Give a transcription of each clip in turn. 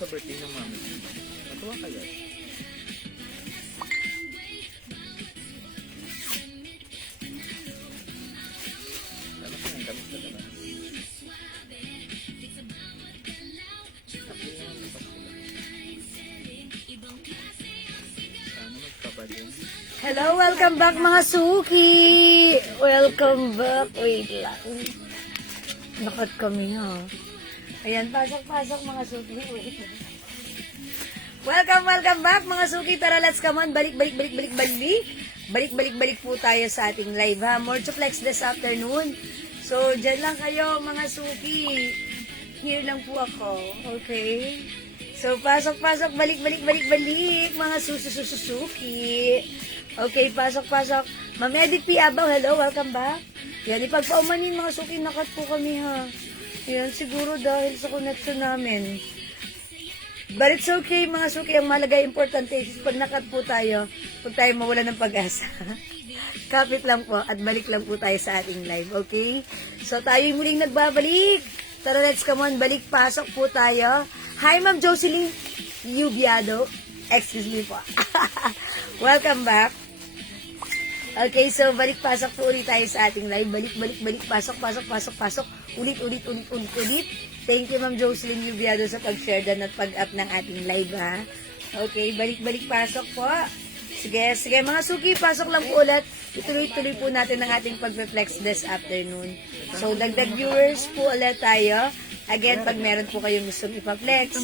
sa birthday ng mami. Matuwa kaya? Ano ka ang gamit na naman? Sana magkabadyan. Hello, welcome back mga suki! Welcome back. Wait lang. Nakat kami ha. Ayan, pasok-pasok mga suki. Wait lang. Welcome back mga suki. Tara, let's come on. Balik. Balik po tayo sa ating live ha. More to flex this afternoon. So, dyan lang kayo mga suki. Here lang po ako. Okay? So, pasok, balik, mga susuki. Okay, pasok. Ma'am Edith P. Abaw, hello, welcome back. Yan, ipagpaumanin mga suki, nakat po kami ha. Yan, siguro dahil sa connection namin. But it's okay mga suki, ang mahalaga importante is pag nakat po tayo, pag tayo mawala ng pag-asa. Kapit lang po at balik lang po tayo sa ating live, okay? So, tayo muling nagbabalik. Tara, let's come on, balik, pasok po tayo. Hi, Ma'am Jocelyn Yubiado. Excuse me po. Welcome back. Okay, so balik-pasok po ulit tayo sa ating live. Balik, pasok. Ulit. Thank you, Ma'am Jocelyn Yubiado sa pag-share dan at pag-up ng ating live, ha. Okay, balik, pasok po. Sige, mga suki, pasok lang po ulit. Ituloy-tuloy po natin ang ating pag-reflex this afternoon. So, dagdag viewers po ulit tayo. Again, pag meron po kayong gustong ipa-flex,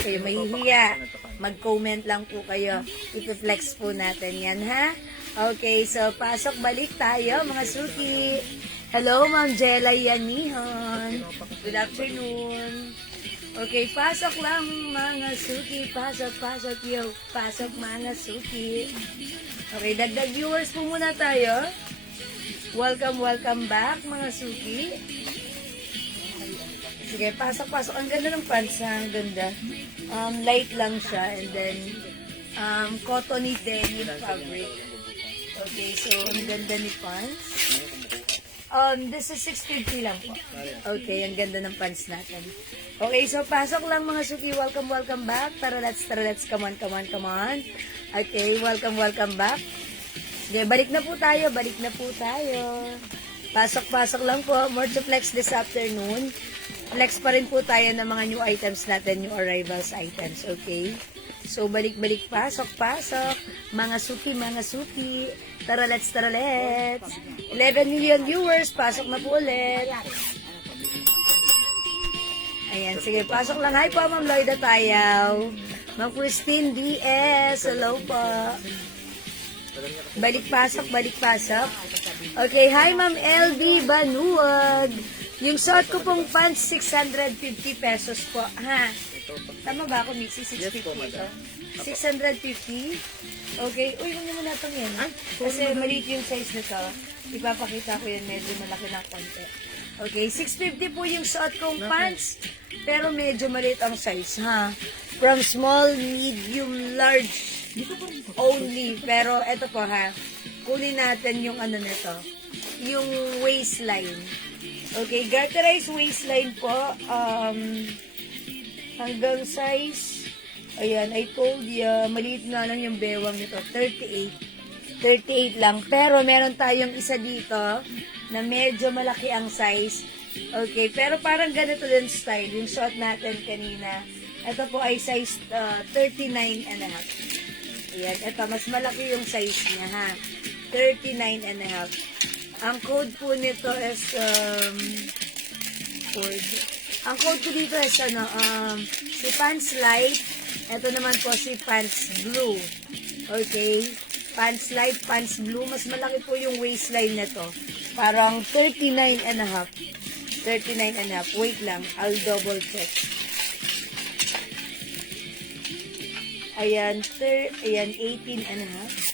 kayo mahihiya, mag-comment lang po kayo. Ipa-flex po natin yan, ha? Okay, so pasok, balik tayo, mga suki. Hello, Ma'am Jella Yanihon. Good afternoon. Okay, pasok lang, mga suki. Pasok, yo. Pasok, mga suki. Okay, dagdag viewers po muna tayo. Welcome back, mga suki. Sige, pasok. Ang ganda ng pants, ha? Ang ganda. Light lang siya. And then, cottony denim fabric. Okay, so, ang ganda ni pants. This is 650 lang po. Okay, ang ganda ng pants natin. Okay, so, pasok lang mga suki. Welcome back. Tara, let's, come on. Okay, welcome back. Okay, balik na po tayo. Pasok lang po. More to flex this afternoon. Flex pa rin po tayo ng mga new items natin, new arrivals items, okay? So, balik, pasok. Mga suki. Tara, let's. 11 million viewers, pasok na po ulit. Ayan, sige, pasok lang. Hi po, Ma'am Lloyda Tayaw. Ma'am Christine D.S. Hello po. Balik, pasok. Okay, hi, Ma'am LB Banuag. Yung suot ko pong pants, 650 pesos po. Ha? Tama ba ako, Mixi? 650 ito? 650? Okay. Uy, huwag mo na itong yan. Kasi maliit yung size nito. Ipapakita ko yan. Medyo malaki ng konti. Okay. 650 po yung suot kong pants. Pero medyo maliit ang size, ha? From small, medium, large only. Pero eto po, ha? Kunin natin yung ano nito. Yung waistline. Okay, garterized waistline po, hanggang size, ayan, I told you, maliit nga lang yung bewang nito, 38 lang, pero meron tayong isa dito, na medyo malaki ang size, okay, pero parang ganito din style, yung suot natin kanina, ito po ay size 39 and a half, ayan, ito, mas malaki yung size niya, ha, 39 and a half. Ang code po nito is ang code po dito is si pants light, ito naman po si pants blue. Okay? Pants light, pants blue, mas malaki po yung waistline nito. Parang 39 and a half. Wait lang, I'll double check. Ayan, 18 and a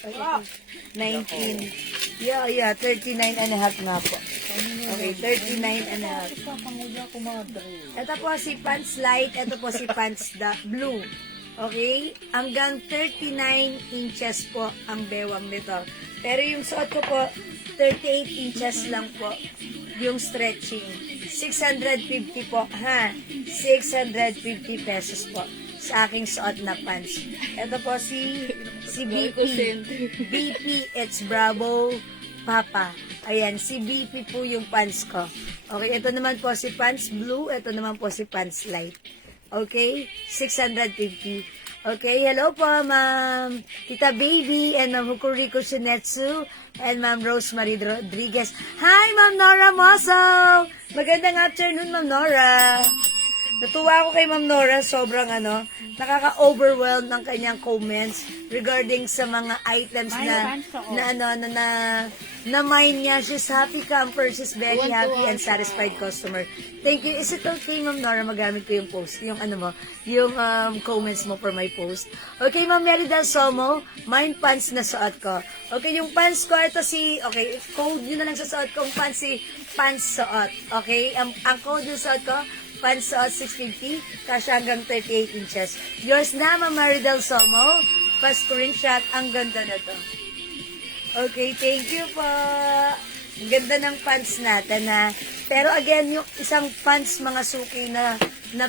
half. 19. Yeah, 39 and a half nga po. Okay, 39 and a half. Ito po si pants light, ito po si pants blue. Okay? Hanggang 39 inches po ang bewang nito. Pero yung suot ko po, 38 inches lang po yung stretching. 650 po, ha? 650 pesos po. sa aking suot na pants. Ito po si BP. BP, it's Bravo Papa. Ayan, si BP po yung pants ko. Okay, ito naman po si pants blue, ito naman po si pants light. Okay, 650. Okay, hello po, Ma'am Tita Baby, and Ma'am Hukuriko Shinetsu, and Ma'am Rosemary Rodriguez. Hi, Ma'am Nora Moso! Magandang afternoon, Ma'am Nora. Natuwa ako kay Ma'am Nora, sobrang nakaka-overwhelmed ng kanyang comments regarding sa mga items na mine niya. She's happy camper, she's very happy and satisfied customer. Thank you. Is it okay, Ma'am Nora, magamit ko yung post, yung comments mo for my post? Okay, Ma'am Merida Somo, mine pants na suot ko. Okay, yung pants ko, ito okay, code yun na lang sa suot kong pants, pants suot. Okay, ang code yung suot ko, pants suot 650, kasya hanggang 38 inches. Yours na, Ma'am Maridel Somo. Pa-screenshot, ang ganda na to. Okay, thank you po. Ang ganda ng pants natin na. Pero again, yung isang pants mga suki na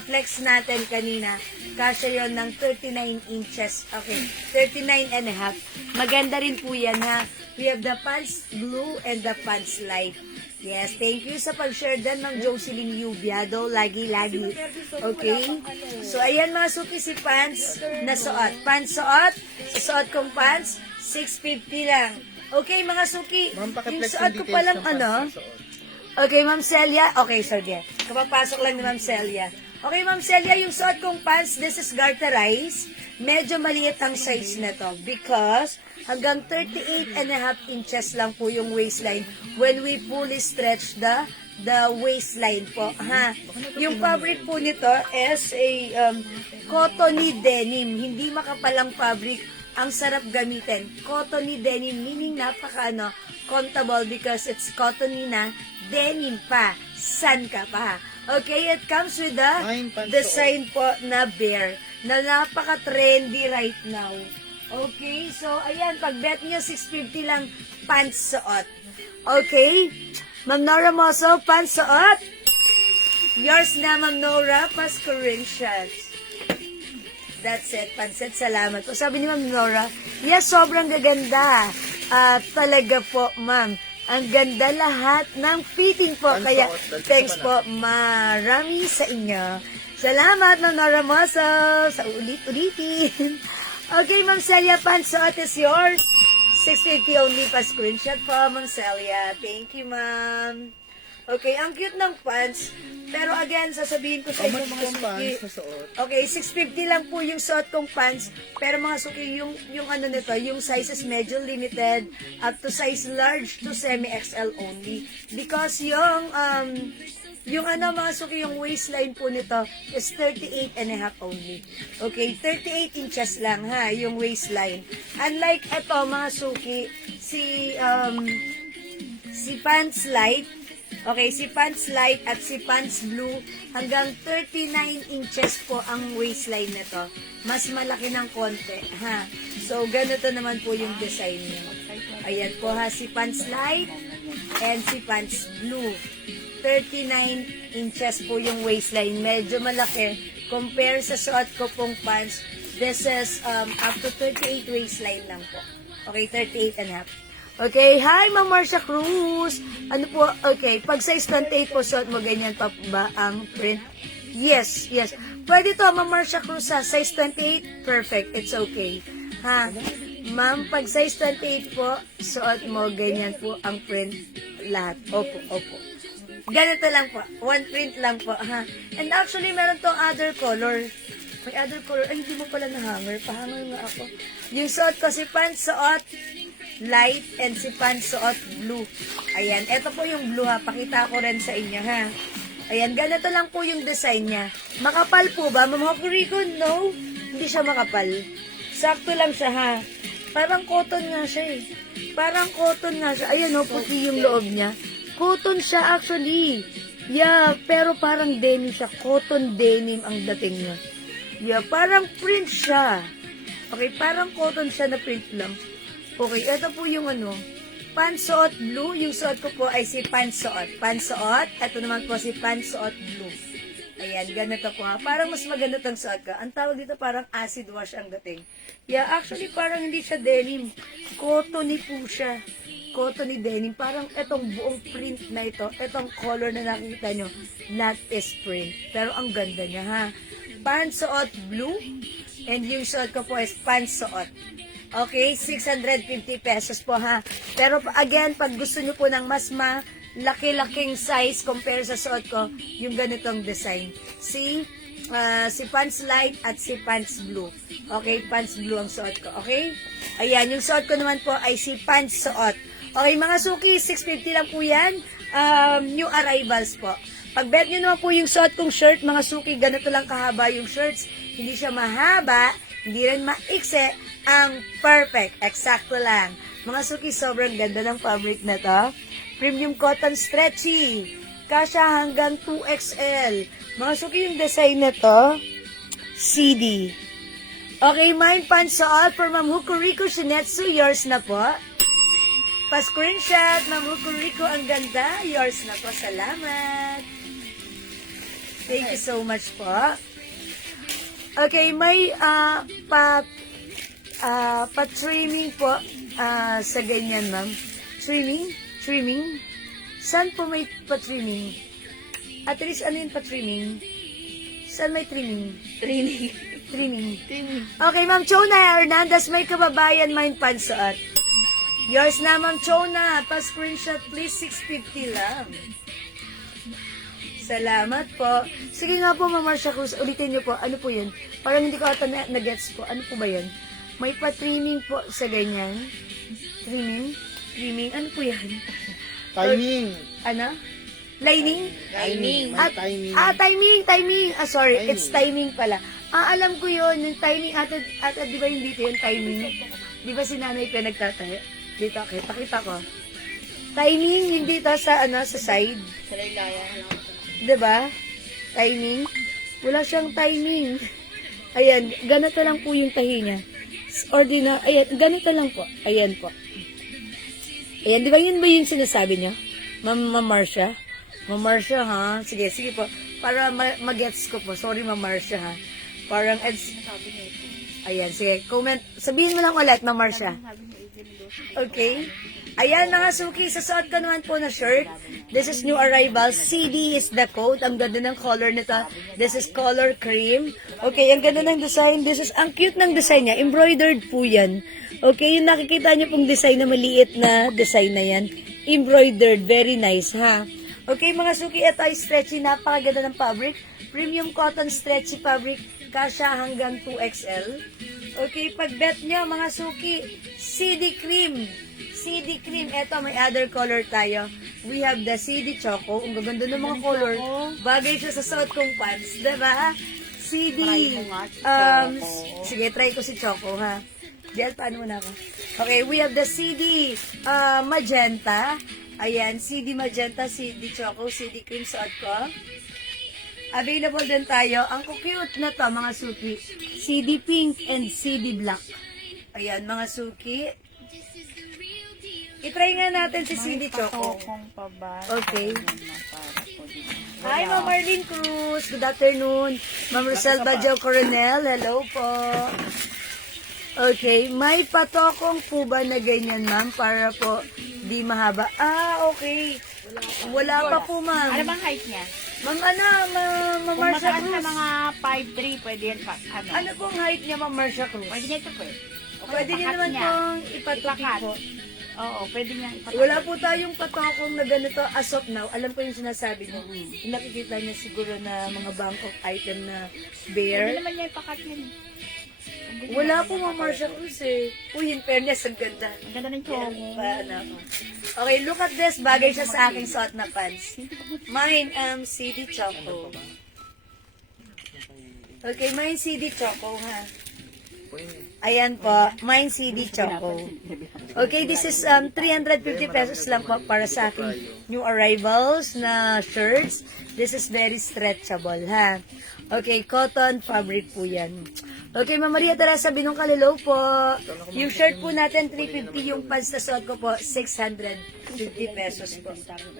flex natin kanina, kasya yon ng 39 inches. Okay, 39 and a half. Maganda rin po yan ha. We have the pants blue and the pants light. Yes, thank you sa pag-share din ng Jocelyn Yubiado. Lagi-lagi. Okay? So, ayan mga suki, si pants na suot. Pants suot. Sa suot kong pants, 650 lang. Okay, mga suki. Yung suot ko palang Okay, Ma'am Celia. Okay, sorry. Kapapasok lang ni Ma'am Celia. Okay, Ma'am Celia, yung suot kong pants, this is garterized. Medyo maliit ang size na to because hanggang 38 and a half inches lang po yung waistline when we fully stretch the waistline po. Ha? Yung fabric po nito is a cottony denim. Hindi makapalang fabric. Ang sarap gamitin. Cottony denim, meaning comfortable because it's cottony na denim pa. San ka pa. Okay, it comes with the design po na bear na napaka-trendy right now. Okay, so ayan, pag bet nyo 650 lang pants suot. Okay, Ma'am Nora Moso, pants suot. Yours na, Ma'am Nora, pa-screenshots. That's it, pansit, salamat po. Sabi ni Ma'am Nora, yes, sobrang gaganda. Talaga po, Ma'am. Ang ganda lahat ng fitting po. Kaya, thanks po, marami sa inyo. Salamat, Ma'am Nora Moso, sa ulit-ulitin. Okay, Ma'am Celia, pants suot is yours. 650 only pa screenshot po, Ma'am Celia. Thank you, Ma'am. Okay, ang cute ng pants. Pero again, sasabihin ko sa inyo mga suki. Okay, 650 lang po yung suot kong pants. Pero mga suki, yung nito, yung sizes medyo limited. Up to size large to semi-XL only. Because yung mga suki, yung waistline po nito is 38 and a half only. Okay, 38 inches lang ha, yung waistline. Unlike ito mga suki, si pants light, okay, si pants light at si pants blue, hanggang 39 inches po ang waistline nito. Mas malaki ng konti, ha. So, ganito naman po yung design niya. Ayan po ha, si pants light and si pants blue. 39 inches po yung waistline. Medyo malaki. Compare sa suot ko pong pants, this is up to 38 waistline lang po. Okay, 38 and a half. Okay, hi Ma'am Marcia Cruz. Ano po, okay, pag size 28 po suot mo, ganyan pa ba ang print? Yes, yes. Pwede to, Ma'am Marcia Cruz sa size 28, perfect, it's okay. Ha? Ma'am, pag size 28 po, suot mo, ganyan po ang print lahat. Opo, opo. Ganito lang po, one print lang po, ha? And actually, meron tong other color. May other color, ay hindi mo pala na-hanger, pahanger nga ako. Yung suot ko, si pants suot light and si pants suot blue. Ayan, ito po yung blue ha. Pakita ko rin sa inyo ha. Ayan, ganito lang po yung design niya. Makapal po ba? Ma'am Hokuriko, no. Hindi siya makapal. Sakto lang siya ha. Parang cotton nga siya eh. Parang cotton nga siya. Ayan o, puti yung loob niya. Cotton siya actually. Yeah, pero parang denim siya. Cotton denim ang dating niya. Yeah, parang print siya. Okay, parang cotton siya na print lang. Okay, ito po yung pants suot blue. Yung suot ko po ay si pants suot. Pants suot. Ito naman po si pants suot blue. Ayan, ganito po ha. Parang mas maganda tong suot ko. Ang tawag dito parang acid wash ang dating. Yeah, actually parang hindi siya denim. Cottony po siya. Cottony denim. Parang etong buong print na ito, etong color na nakikita nyo, not is print. Pero ang ganda niya ha. Pansuot blue. And yung suot ko po is pansuot. Okay, 650 pesos po ha. Pero again, pag gusto nyo po ng mas laki-laking size compare sa suot ko, yung ganitong design. Si pants light at si pants blue. Okay, pants blue ang suot ko. Okay? Ayan, yung suot ko naman po ay si pants suot. Okay, mga suki, 650 lang po yan. New arrivals po. Pag bet nyo naman po yung suot kong shirt, mga suki, ganito lang kahaba yung shirts. Hindi siya mahaba, hindi rin maikse, ang perfect. Eksakto lang. Mga suki, sobrang ganda ng fabric na to. Premium cotton stretchy. Kasya hanggang 2XL. Mga suki, yung design na to, CD. Okay, mine pants all for Ma'am Hukuriko Shinetsu. Yours na po. Pa-screenshot, Ma'am Hukuriko, ang ganda. Yours na po. Salamat. Thank you so much po. Okay, may pa-trimming po sa ganyan, ma'am. Trimming? Saan po may pa-trimming? At least, ano yung pa-trimming? Saan may trimming? Trimming. Okay, Ma'am Chona Hernandez, may kababayan mind pansuot. Yours na, Ma'am Chona. Pa-screenshot, please. 650 lang. Salamat po. Sige nga po, Ma'am Marcia Cruz, ulitin niyo po. Ano po yun? Parang hindi ko ata na-gets po. Ano po ba yan? May pa-trimming po sa ganyan. Trimming? Ano po yan? Timing. Ano? Lining? Timing. Timing. Timing. Sorry, Timing. it's timing pala. Alam ko yun, yung timing, ata di ba yung dito yung timing? Di ba si nanay pa nagtatayo? Dito, okay, pakita ko. Timing, yung dito sa, sa side. Sa laylaya. Di ba? Timing. Wala siyang timing. Ayan, ganito lang po yung tahi niya. Ayan, ganito lang po. Ayan po. Ayan, di ba yun ba yung sinasabi niyo? Ma'am Marcia? Ma'am Marcia, ha? Sige po. Para magets ko po. Sorry, Ma'am Marcia, ha? Parang, ayan, sige. Comment. Sabihin mo lang ulit, Ma'am Marcia. Okay. Ayan, mga suki. Sasuot ko naman po na shirt. This is new arrival. CD is the code. Ang ganda ng color nito. This is color cream. Okay, ang ganda ng design. Ang cute ng design niya. Embroidered po yan. Okay, yung nakikita niyo pong design na maliit na design na yan. Embroidered. Very nice, ha? Okay, mga suki, ito ay stretchy. Napakaganda ng fabric. Premium cotton stretchy fabric. Kasya hanggang 2XL. Okay, pag bet nyo, mga suki, CD cream. CD cream. Ito, may other color tayo. We have the CD choco. Ang gaganda ng mga color. Bagay siya sa suot kong pants. Diba? CD. Sige, try ko si choco, ha? Diyan, paano mo na ako? Okay, we have the CD magenta. Ayan, CD magenta, CD choco, CD cream suot ko. Available din tayo. Ang cute na to, mga suki. CD pink and CD black. Ayan, mga suki. I-try nga natin si CD choco. Okay. Hi, Ma'am Marlene Cruz. Good afternoon. Ma'am Roselba Jo Coronel. Hello po. Okay. May patokong po ba na ganyan, ma'am? Para po di mahaba. Okay. Wala pa po, ma'am. Ano bang height niya? Ma'am, Ma'am Kung Marcia mataas na Cruz. mga 5'3", pwede yan pa. Ano pong height niya, Ma'am Marcia Cruz? Pwede nito po eh. Pwede niyo naman pong ipatukin po. Oo, pwede niya ipatak. Wala po tayong patokong na ganito as of now. Alam ko yung sinasabi niyo. Yung nakikita niya siguro na mga Bangkok item na bear. Pwede naman niya ipakat yan. Wala po, Ma'am Marcia Cruz eh. Uy, in fairness, ang ganda. Ang ganda ng Yan, chongo. paano ako. Okay, look at this. Bagay siya sa aking suot na pants. Mine, CD Choco. Okay, mine CD Choco, ha? po yun. Ayan po, Mind CD Choco. Okay, this is 350 pesos lang po para sa aking new arrivals na shirts. This is very stretchable, ha? Okay, cotton fabric po yan. Okay, Ma'am Maria Teresa Binong Kalilo po. Yung shirt po natin, 350. Yung pants na suot ko po, 650 pesos po.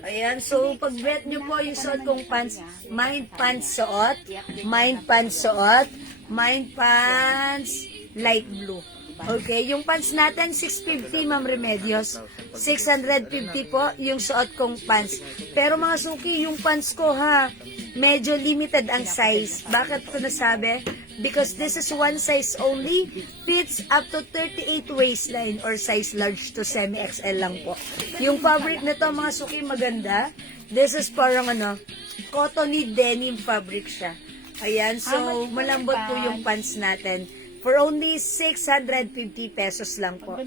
Ayan, so pag bet nyo po yung suot kong pants, Mind Pants suot, Mind Pants suot, Mind Pants light blue. Okay, yung pants natin, 650, Ma'am Remedios. 650 po yung suot kong pants. Pero mga suki, yung pants ko ha, medyo limited ang size. Bakit ko nasabi? Because this is one size only, fits up to 38 waistline or size large to semi-XL lang po. Yung fabric nito mga suki maganda. This is parang cottony denim fabric siya. Ayan, so malambot po yung pants natin. For only 650 pesos lang po.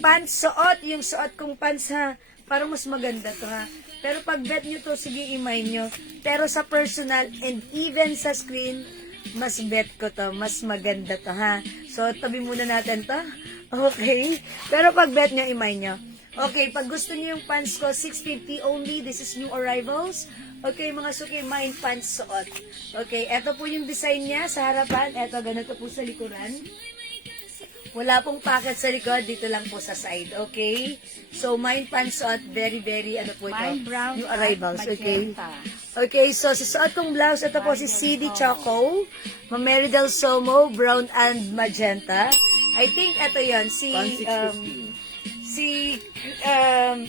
Pants suot, yung suot kong pants ha, parang mas maganda to ha. Pero pag bet nyo to, sige imay nyo. Pero sa personal and even sa screen, mas bet ko to, mas maganda to ha. So, tabi muna natin to. Okay. Pero pag bet nyo, imay nyo. Okay, pag gusto nyo yung pants ko, 650 only. This is new arrivals. Okay, mga suki, Mind Pants suot. Okay, eto po yung design niya sa harapan. Eto, ganito po sa likuran. Wala pong pocket sa likod, dito lang po sa side. Okay? So, Mind Pants suot, very, very, po ito? Mind brown New arrivals, at okay? magenta. Okay, so sa suot kong blouse, ito po si CD Choco, Mary Del Somo, brown and magenta. I think ito yon si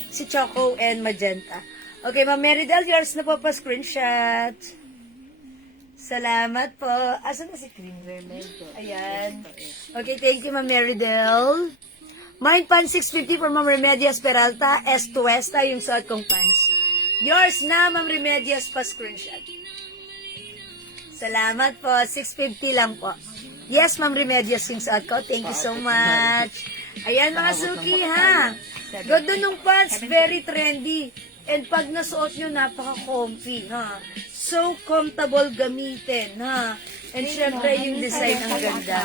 si Choco and magenta. Okay, Ma'am Meridel, yours na po pa screenshot. Salamat po. Asan na si Cream? Ayan. Okay, thank you, Ma'am Meridel. Mind Pants 650 for Ma'am Remedias Peralta. S to Westa yung suot kong pants. Yours na, Ma'am Remedias pa screenshot. Salamat po. 650 lang po. Yes, Ma'am Remedias yung suot ko. Thank you so much. Ayan, mga suki, ha? Ganda nung pants. Very trendy. And pag nasuot nyo, napaka-comfy, ha? So comfortable gamitin, ha? And syempre, yung design ang ganda.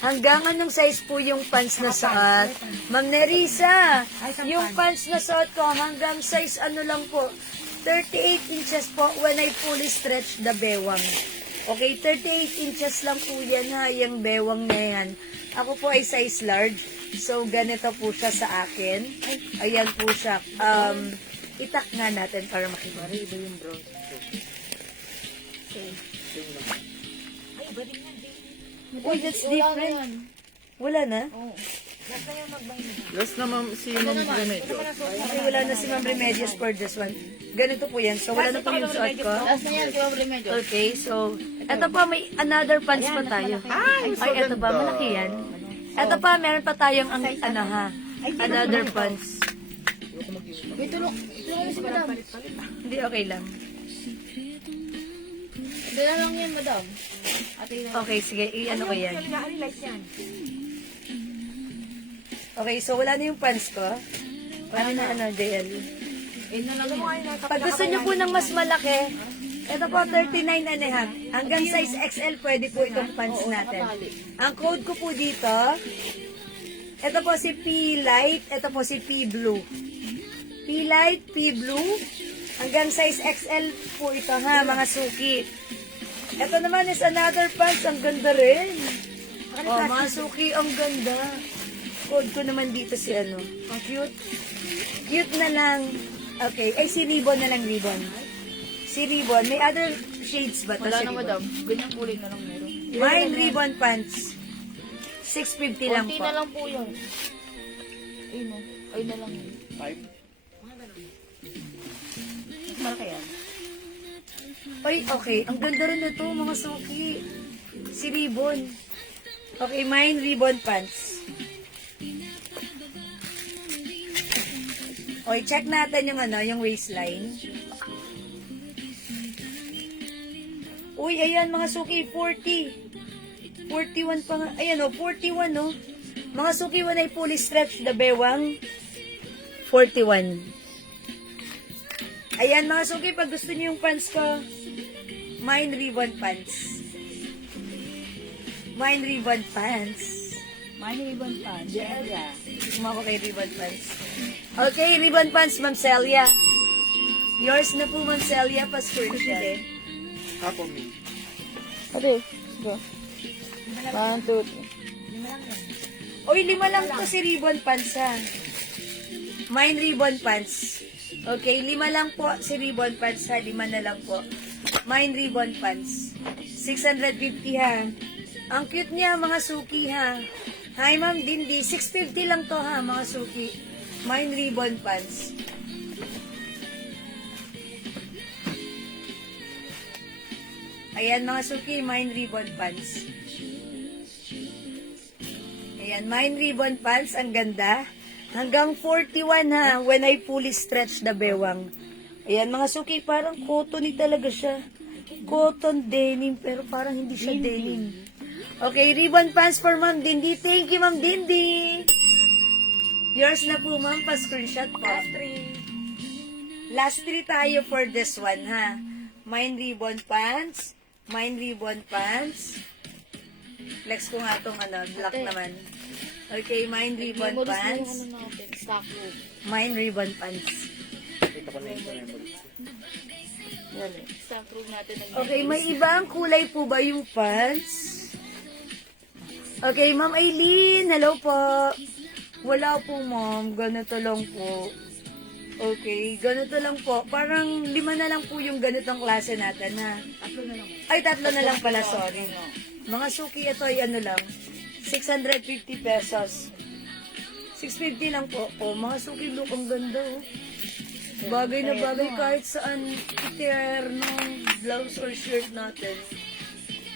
Hanggang anong size po yung pants na suot? Ma'am Nerissa, yung pants na suot ko, hanggang size ano lang po? 38 inches po when I fully stretch the bewang. Okay, 38 inches lang po yan, ha? Yung bewang na yan. Ako po ay size large. So, ganito po siya sa akin. Ayan po siya. Itak nga natin para makita. Iba yung brown. Uy, that's different. Wala na? Last na ma'am, si Ma'am Remedios. Okay, wala na si Ma'am Remedios for this one. Ganito po yan. So, wala na po yung suot ko. Last na yan, si Ma'am Remedios. Okay, so, eto pa, may another pants pa tayo. Ay, eto ba? Malaki yan. Eto pa, meron pa tayong another pants. May tulong. Tulong si madam. Hindi, okay lang. Dala lang yan, madam. Okay, sige, i-ano ko yan. Okay, so wala na yung pants ko. Wala na, JL. Pag gusto nyo po ng mas malaki, ito po, 39 and a half. Hanggang size XL, pwede po itong pants natin. Ang code ko po dito, ito po si P Light, ito po si P Blue. P Light, P Blue, hanggang size XL po ito ha, mga suki. Ito naman is another pants, ang ganda rin. Oh, mga suki, ang ganda. Code ko naman dito si ano. Ang cute. Cute na lang. Okay, ay si Ribbon na lang, Ribbon. Si Ribbon, may other shades ba? Wala si na, Ribbon? madam. Ganyang kulay na lang meron. Mine Ribbon pants. 650 lang Konti po. na lang po yun. Ay, no. Ay na lang yun. 5? Malaki yan. Ay, okay. Ang ganda rin ito, mga suki. Si Ribbon. Okay, mine Ribbon pants. Okay, check natin yung yung waistline. Uy, ayan mga suki, 40. 41 pa nga. Ayan 41 Mga suki, when I fully stretch the bewang, 41. Ayan mga suki, pag gusto niyo yung pants ko, Mine Ribbon pants. Mine ribbon pants. Mine ribbon pa. Celia. Sumako kay ribbon pants. Okay, ribbon pants, Ma'am Celia. Yours na po, Ma'am Celia, pa-screenshot. Ako, me. Ate, go. 1, 2, 3. Oy, 5 lang to si ribbon pants, ha. Mine ribbon pants. Okay, 5 lang po si ribbon pants, ha. 5 na lang po. Mine ribbon pants. 650, ha. Ang cute niya, mga suki, ha. Hi, Ma'am Dindi. 650 lang to, ha, mga suki. Mine ribbon pants. Ayan, mga suki, mine ribbon pants. Ayan, mine ribbon pants. Ang ganda. Hanggang 41, ha, when I fully stretch the bewang. Ayan, mga suki, parang cottony talaga siya. Cotton denim, pero parang hindi siya denim. Okay, ribbon pants for Ma'am Dindi. Thank you, Ma'am Dindi. Yours na po, Ma'am. Pa-screenshot po. Last 3 tayo for this one, ha. Mine ribbon pants. Mine ribbon pants. Flex ko nga itong black Ate. naman. Okay, mine ribbon Memories na yung pants. ano natin, stock room. Mine ribbon pants. Kita ko na yung memory. Yan eh. Stock room natin. Okay, may ibang kulay po ba yung pants? Okay, Ma'am Aileen, hello po. Wala po, Ma'am. Ganito lang po. Okay, ganito lang po. Parang 5 na lang po yung ganitong klase natin, ha? 3 na lang. Ay, 3 na lang pala, sorry. Mga suki, ito ay ano lang. 650 pesos. 650 lang po. Oh, mga suki, look, ang ganda, oh. Bagay na bagay kahit saan i-tear ng blouse or shirt natin.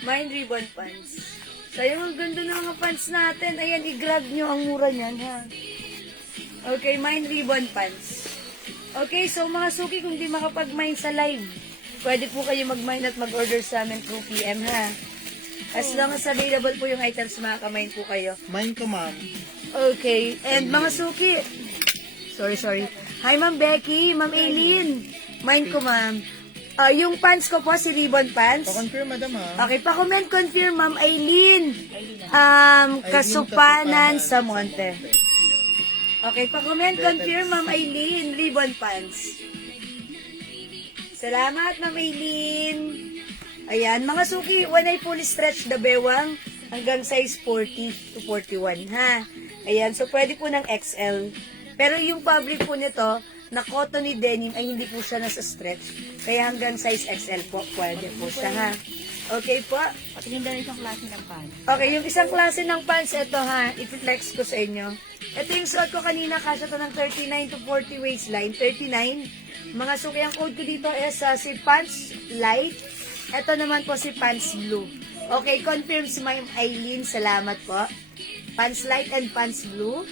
Mine ribbon pants. Sayang, ang ganda ng mga pants natin. Ayan, i-grab nyo ang mura niyan, ha? Okay, mine ribbon pants. Okay, so mga suki, kung di makapag-mine sa live, pwede po kayo mag-mine at mag-order sa amin through PM, ha? As long as available po yung items, makaka-mine po kayo. Mine ko, ma'am. Okay, and mga suki, sorry. Hi, Ma'am Becky, Ma'am Aileen. Mine ko, Ma'am. Yung pants ko po, si ribbon pants. Pa-confirm, madam, ha? Okay, pa-comment confirm, Ma'am Aileen. Kasupanan sa Monte. Okay, pa-comment confirm, Ma'am Aileen. Ribbon pants. Salamat, Ma'am Aileen. Ayan, mga suki, when I fully stretch the bewang, hanggang size 40 to 41, ha? Ayan, so pwede po ng XL. Pero yung fabric po nito, na cottony denim, ay hindi po siya nasa stretch. Kaya hanggang size XL po, pwede po siya, ha? Okay po? Patingin daw isang klase ng pan. Okay, yung isang klase ng pants, ito ha, i-flex ko sa inyo. Ito yung suot ko kanina, kasya to ng 39 to 40 waistline. 39. Mga suki, ang code ko dito is si pants light. Ito naman po si pants blue. Okay, confirm si Ma'am Aileen. Salamat po. Pants light and pants blue.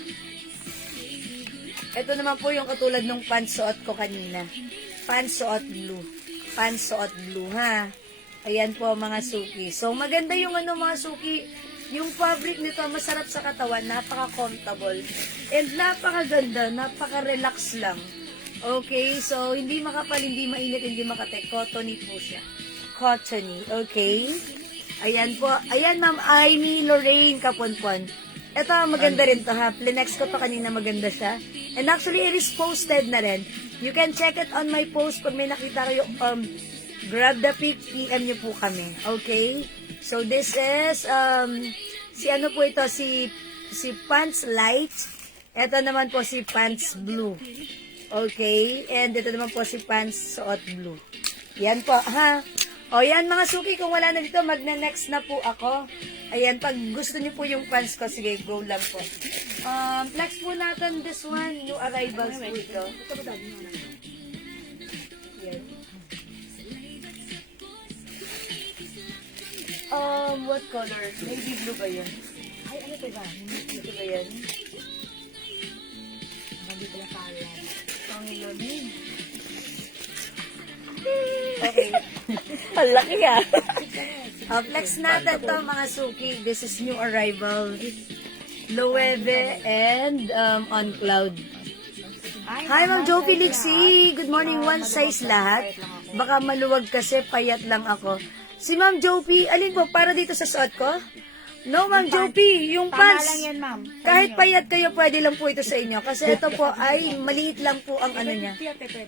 Ito naman po yung katulad ng pants suot ko kanina. Pants suot blue. Pants suot blue, ha? Ayan po, mga suki. So, maganda yung mga suki. Yung fabric nito, masarap sa katawan. Napaka-comfortable. And napakaganda. Napaka-relax lang. Okay, so, hindi makapal, hindi mainit, hindi makatek. Cottony po siya. Cottony, okay? Ayan po. Ayan, Ma'am Amy Lorraine Kaponpon. Ito, maganda rin to, ha? Plinex ko to kanina, maganda siya. And actually, it is posted na rin. You can check it on my post. Pag may nakita kayo, grab the pic, PM nyo po kami. Okay? So, this is, si ano po ito, si pants light. Ito naman po si pants blue. Okay? And ito naman po si pants suot blue. Yan po, ha? O, yan mga suki, kung wala na dito, magna-next na po ako. Ayan, pag gusto niyo po yung pants ko, sige, go lang po. Flex po natin this one, new arrivals po ito. Yan. What color? Navy blue ba yun? Ay, ano ito ba? Ito ba yan? Hindi ko lang kaya. Ang ilonin. Okay. Ang laki ah. Flex natin to mga suki. This is new arrival. Loewe and on cloud. Hi, Ma'am Jo Felixie. Good morning. One size lahat. Baka maluwag kasi payat lang ako. Si Ma'am Jopi, alin po, para dito sa suot ko? No, Ma'am Jopi, yung Tama pants, lang yan, ma'am. kahit payat kayo, pwede lang po ito sa inyo. Kasi ito po ay maliit lang po ang ano niya.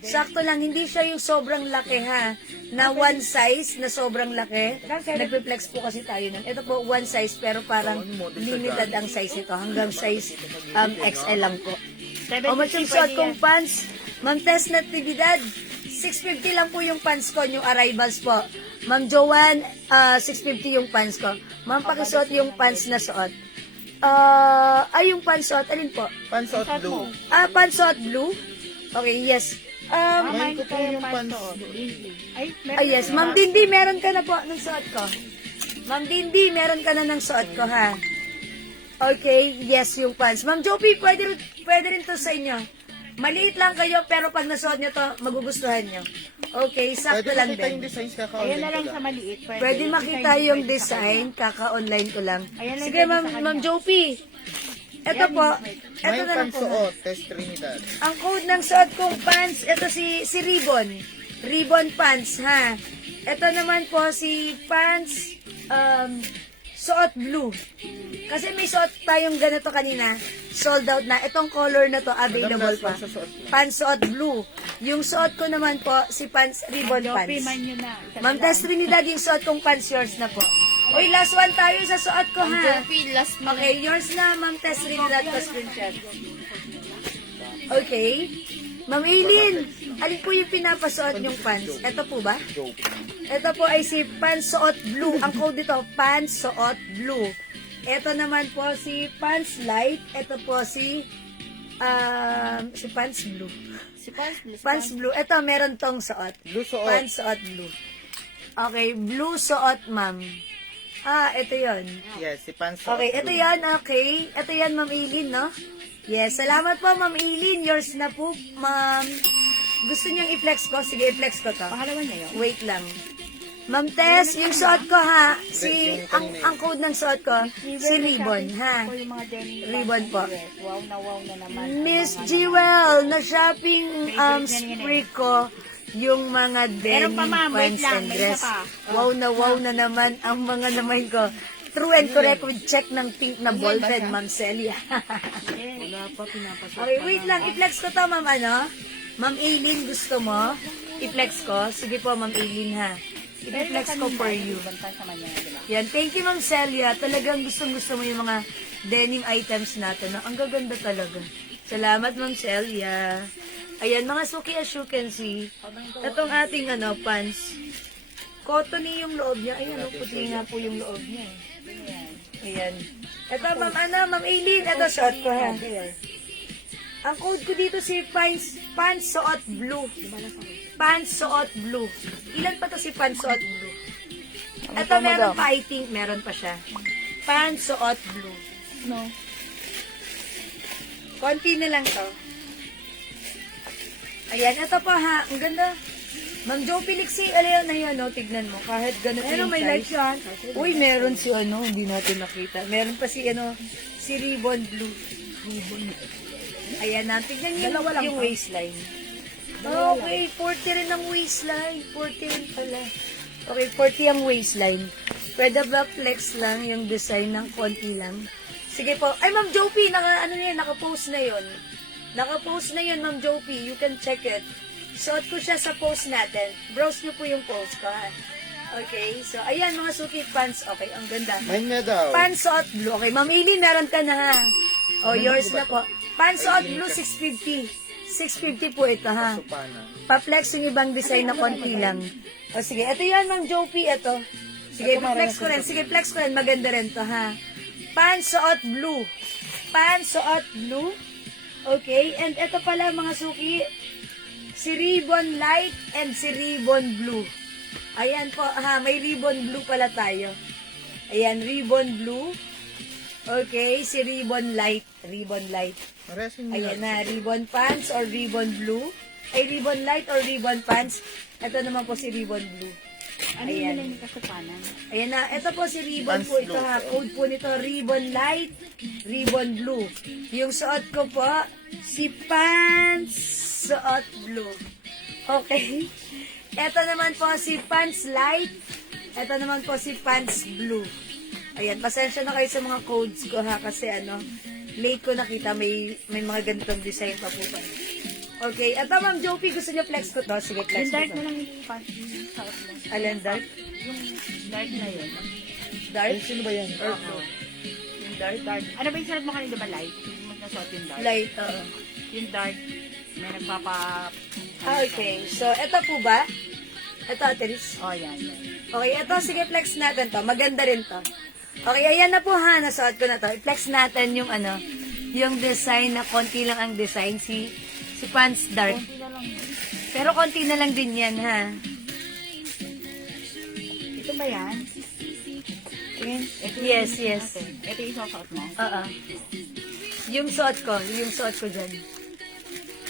Sakto lang, hindi siya yung sobrang laki ha. Na one size, na sobrang laki. Nagpe-flex po kasi tayo nun. Ito po one size, pero parang limited ang size ito. Hanggang size XL lang po. O yung suot kong pants, Ma'am Tess Natividad, 650 lang po yung pants ko, yung arrivals po. Ma'am Joanne, 650 yung pants ko. Ma'am, pakisuot yung pants na suot. Yung pants suot, alin po? Pansot blue. Pants suot blue? Okay, yes. Main ko po yung pants. Yes. Ma'am Dindi, meron ka na po ng suot ko. Ma'am Dindi, meron ka na ng suot ko, ha? Okay, yes, yung pants. Ma'am Jopi, pwede rin to sa inyo. Maliit lang kayo, pero pag nasuot nyo to, magugustuhan nyo. Okay, sakto Pwede lang makita yung din. designs Ayan kaka-online na ko lang sa lang. maliit. Pwede makita yung design, kaka-online ko lang. Ayan lang Sige, yung Ma'am sa kanya. Ma'am Jopi. Ito po, ito Main na lang po. pansuot, Tess Trinidad. Ang code ng suot kong pants, ito si Ribbon. Ribbon pants, ha? Ito naman po si pants, suot blue. Kasi may suot tayong ganito kanina, sold out na. Itong color na to, available pa. Pants suot blue. Yung suot ko naman po, si pants ribbon Jopi, pants. man yun na. Ma'am Tess Trinidad, yung suot kong pants, yours na po. Uy, last one tayo sa suot ko, ha? Jopi, last mo. Okay, yours na, Ma'am Tess Trinidad, pa screenshot. Okay. Ma'am Eileen, alin po yung pinapasuot yung pants? Ito po ba? Ito po ay si Pants Suot Blue. Ang code dito, Pants Suot Blue. Ito naman po si Pants Light. Ito po si Pants Blue. Si Pans, please. Pants Blue. Ito, meron tong suot. Blue suot. Pants Suot Blue. Okay, Blue Suot, ma'am. Ito yon. Yes, si pansot. Okay, ito yan, okay. Ito yan, Ma'am Eileen, no? Yes, salamat po, Ma'am Eileen. Yours na po, Ma'am. Gusto niyong i-flex ko? Sige, i-flex ko to. Pangalawa niya yun. Wait lang. Ma'am Tess, yung suot ko, ha? Ang code ng suot ko, si Ribbon, ha? Ako yung mga denim. Ribbon po. Wow na naman. Miss Jewel, na shopping spree ko yung mga denim Meron pa, ma'am. Wait pants lang, and may dress. isa pa. Wow na naman ang mga naman ko. True and correct with check ng pink na ballpen, Ma'am Celia. Wala pa pinapasot. Okay, wait lang. I-flex ko to, Ma'am, ano? Ma'am Aileen, gusto mo? I-flex ko? Sige po, Ma'am Aileen, ha? I-flex ko for you. Yan, thank you, Ma'am Celia. Talagang gustong-gusto mo yung mga denim items natin. No? Ang gaganda talaga. Salamat, Ma'am Celia. Ayan, mga suki, as you can see, itong ating pants. Cottony yung loob niya. Ayan, puti nga po yung loob niya. Ayan. Ito, Ma'am Aileen. Ito, shot ko, ha? Ang code ko dito si Pants Suot Blue. Pants Suot Blue. Ilan pa to si Pants Suot Blue? Ito, meron pa, I think. Meron pa siya. Pants Suot Blue. No. Konti na lang to. Ayan, ito po ha. Ang ganda. Ma'am Joe Pilixi, alayo na yun, no? Tignan mo. Kahit ganito yung may size. lights yan. Uy, meron si hindi natin nakita. Meron pa si si Ribbon Blue. Ayan na, tignan niyo yung waistline. Okay, 40 rin ang waistline. 40 rin pala. Okay, 40 ang waistline. Pwede ba flex lang yung design ng konti lang? Sige po. Ay, Ma'am Jopi, naka-post na yun. Naka-post na yun, Ma'am Jopi. You can check it. Suot ko siya sa post natin. Browse niyo po yung post ko, ha? Okay, so, ayan, mga suki pants. Okay, ang ganda. Main na daw. Pants suot blue. Okay, Ma'am Eileen, meron ka na, ha? O, yours na po. Pants suot blue, 650. 650 po ito, ha? Supana. Pa-flex yung ibang design na konti lang. O, sige, ito yan, Ma'am Jopi, ito. Sige, flex ko rin. Sige, flex ko rin. Maganda rin to, ha? Pants suot blue. Pants suot blue. Okay, and ito pala, mga suki, si Ribbon Light and si Ribbon Blue. Ayan po, ha, may Ribbon Blue pala tayo. Ayan, Ribbon Blue. Okay, si Ribbon Light. Ribbon Light. Maresin mo Ayan na, Ribbon Pants or Ribbon Blue. Ay, Ribbon Light or Ribbon Pants. Ito naman po si Ribbon Blue. Ano Ayan. yung kasupanan? Ayan na, ito po si Ribbon Pants po ito, blue. ha. Code po nito, Ribbon Light, Ribbon Blue. Yung suot ko po, si Pants Suot Blue. Okay? Ito naman po si Pants Light. Ito naman po si Pants Blue. Ayan, pasensya na kayo sa mga codes ko ha, kasi late ko nakita, may mga ganitong design pa po ba. Okay, eto Ma'am Jopi, gusto niyo flex ko to? Sige, flex Yung ko dark to. na lang yung suot mo. Alin, dark? Yung dark na yun. Dark? Ay, sino ba yan? Oo. Yung dark? Dark. Ano ba yung suot mo kanina ba light? Yung mo nasuot yung dark. Light, oo. Yung dark, may nagpapa... Okay, so eto po ba? Eto, Ateris. Oh, yan. Okay, eto, sige, flex natin to. Maganda rin to. Okay, ayan na po ha, nasuot ko na to. I-flex natin yung yung design na konti lang ang design, si pants dark. Konti na lang. Pero konti na lang din yan ha. Ito ba yan? Tingin. Ito Yes, yung yes. natin. Ito yung suot mo. Oo. Yung suot ko dyan.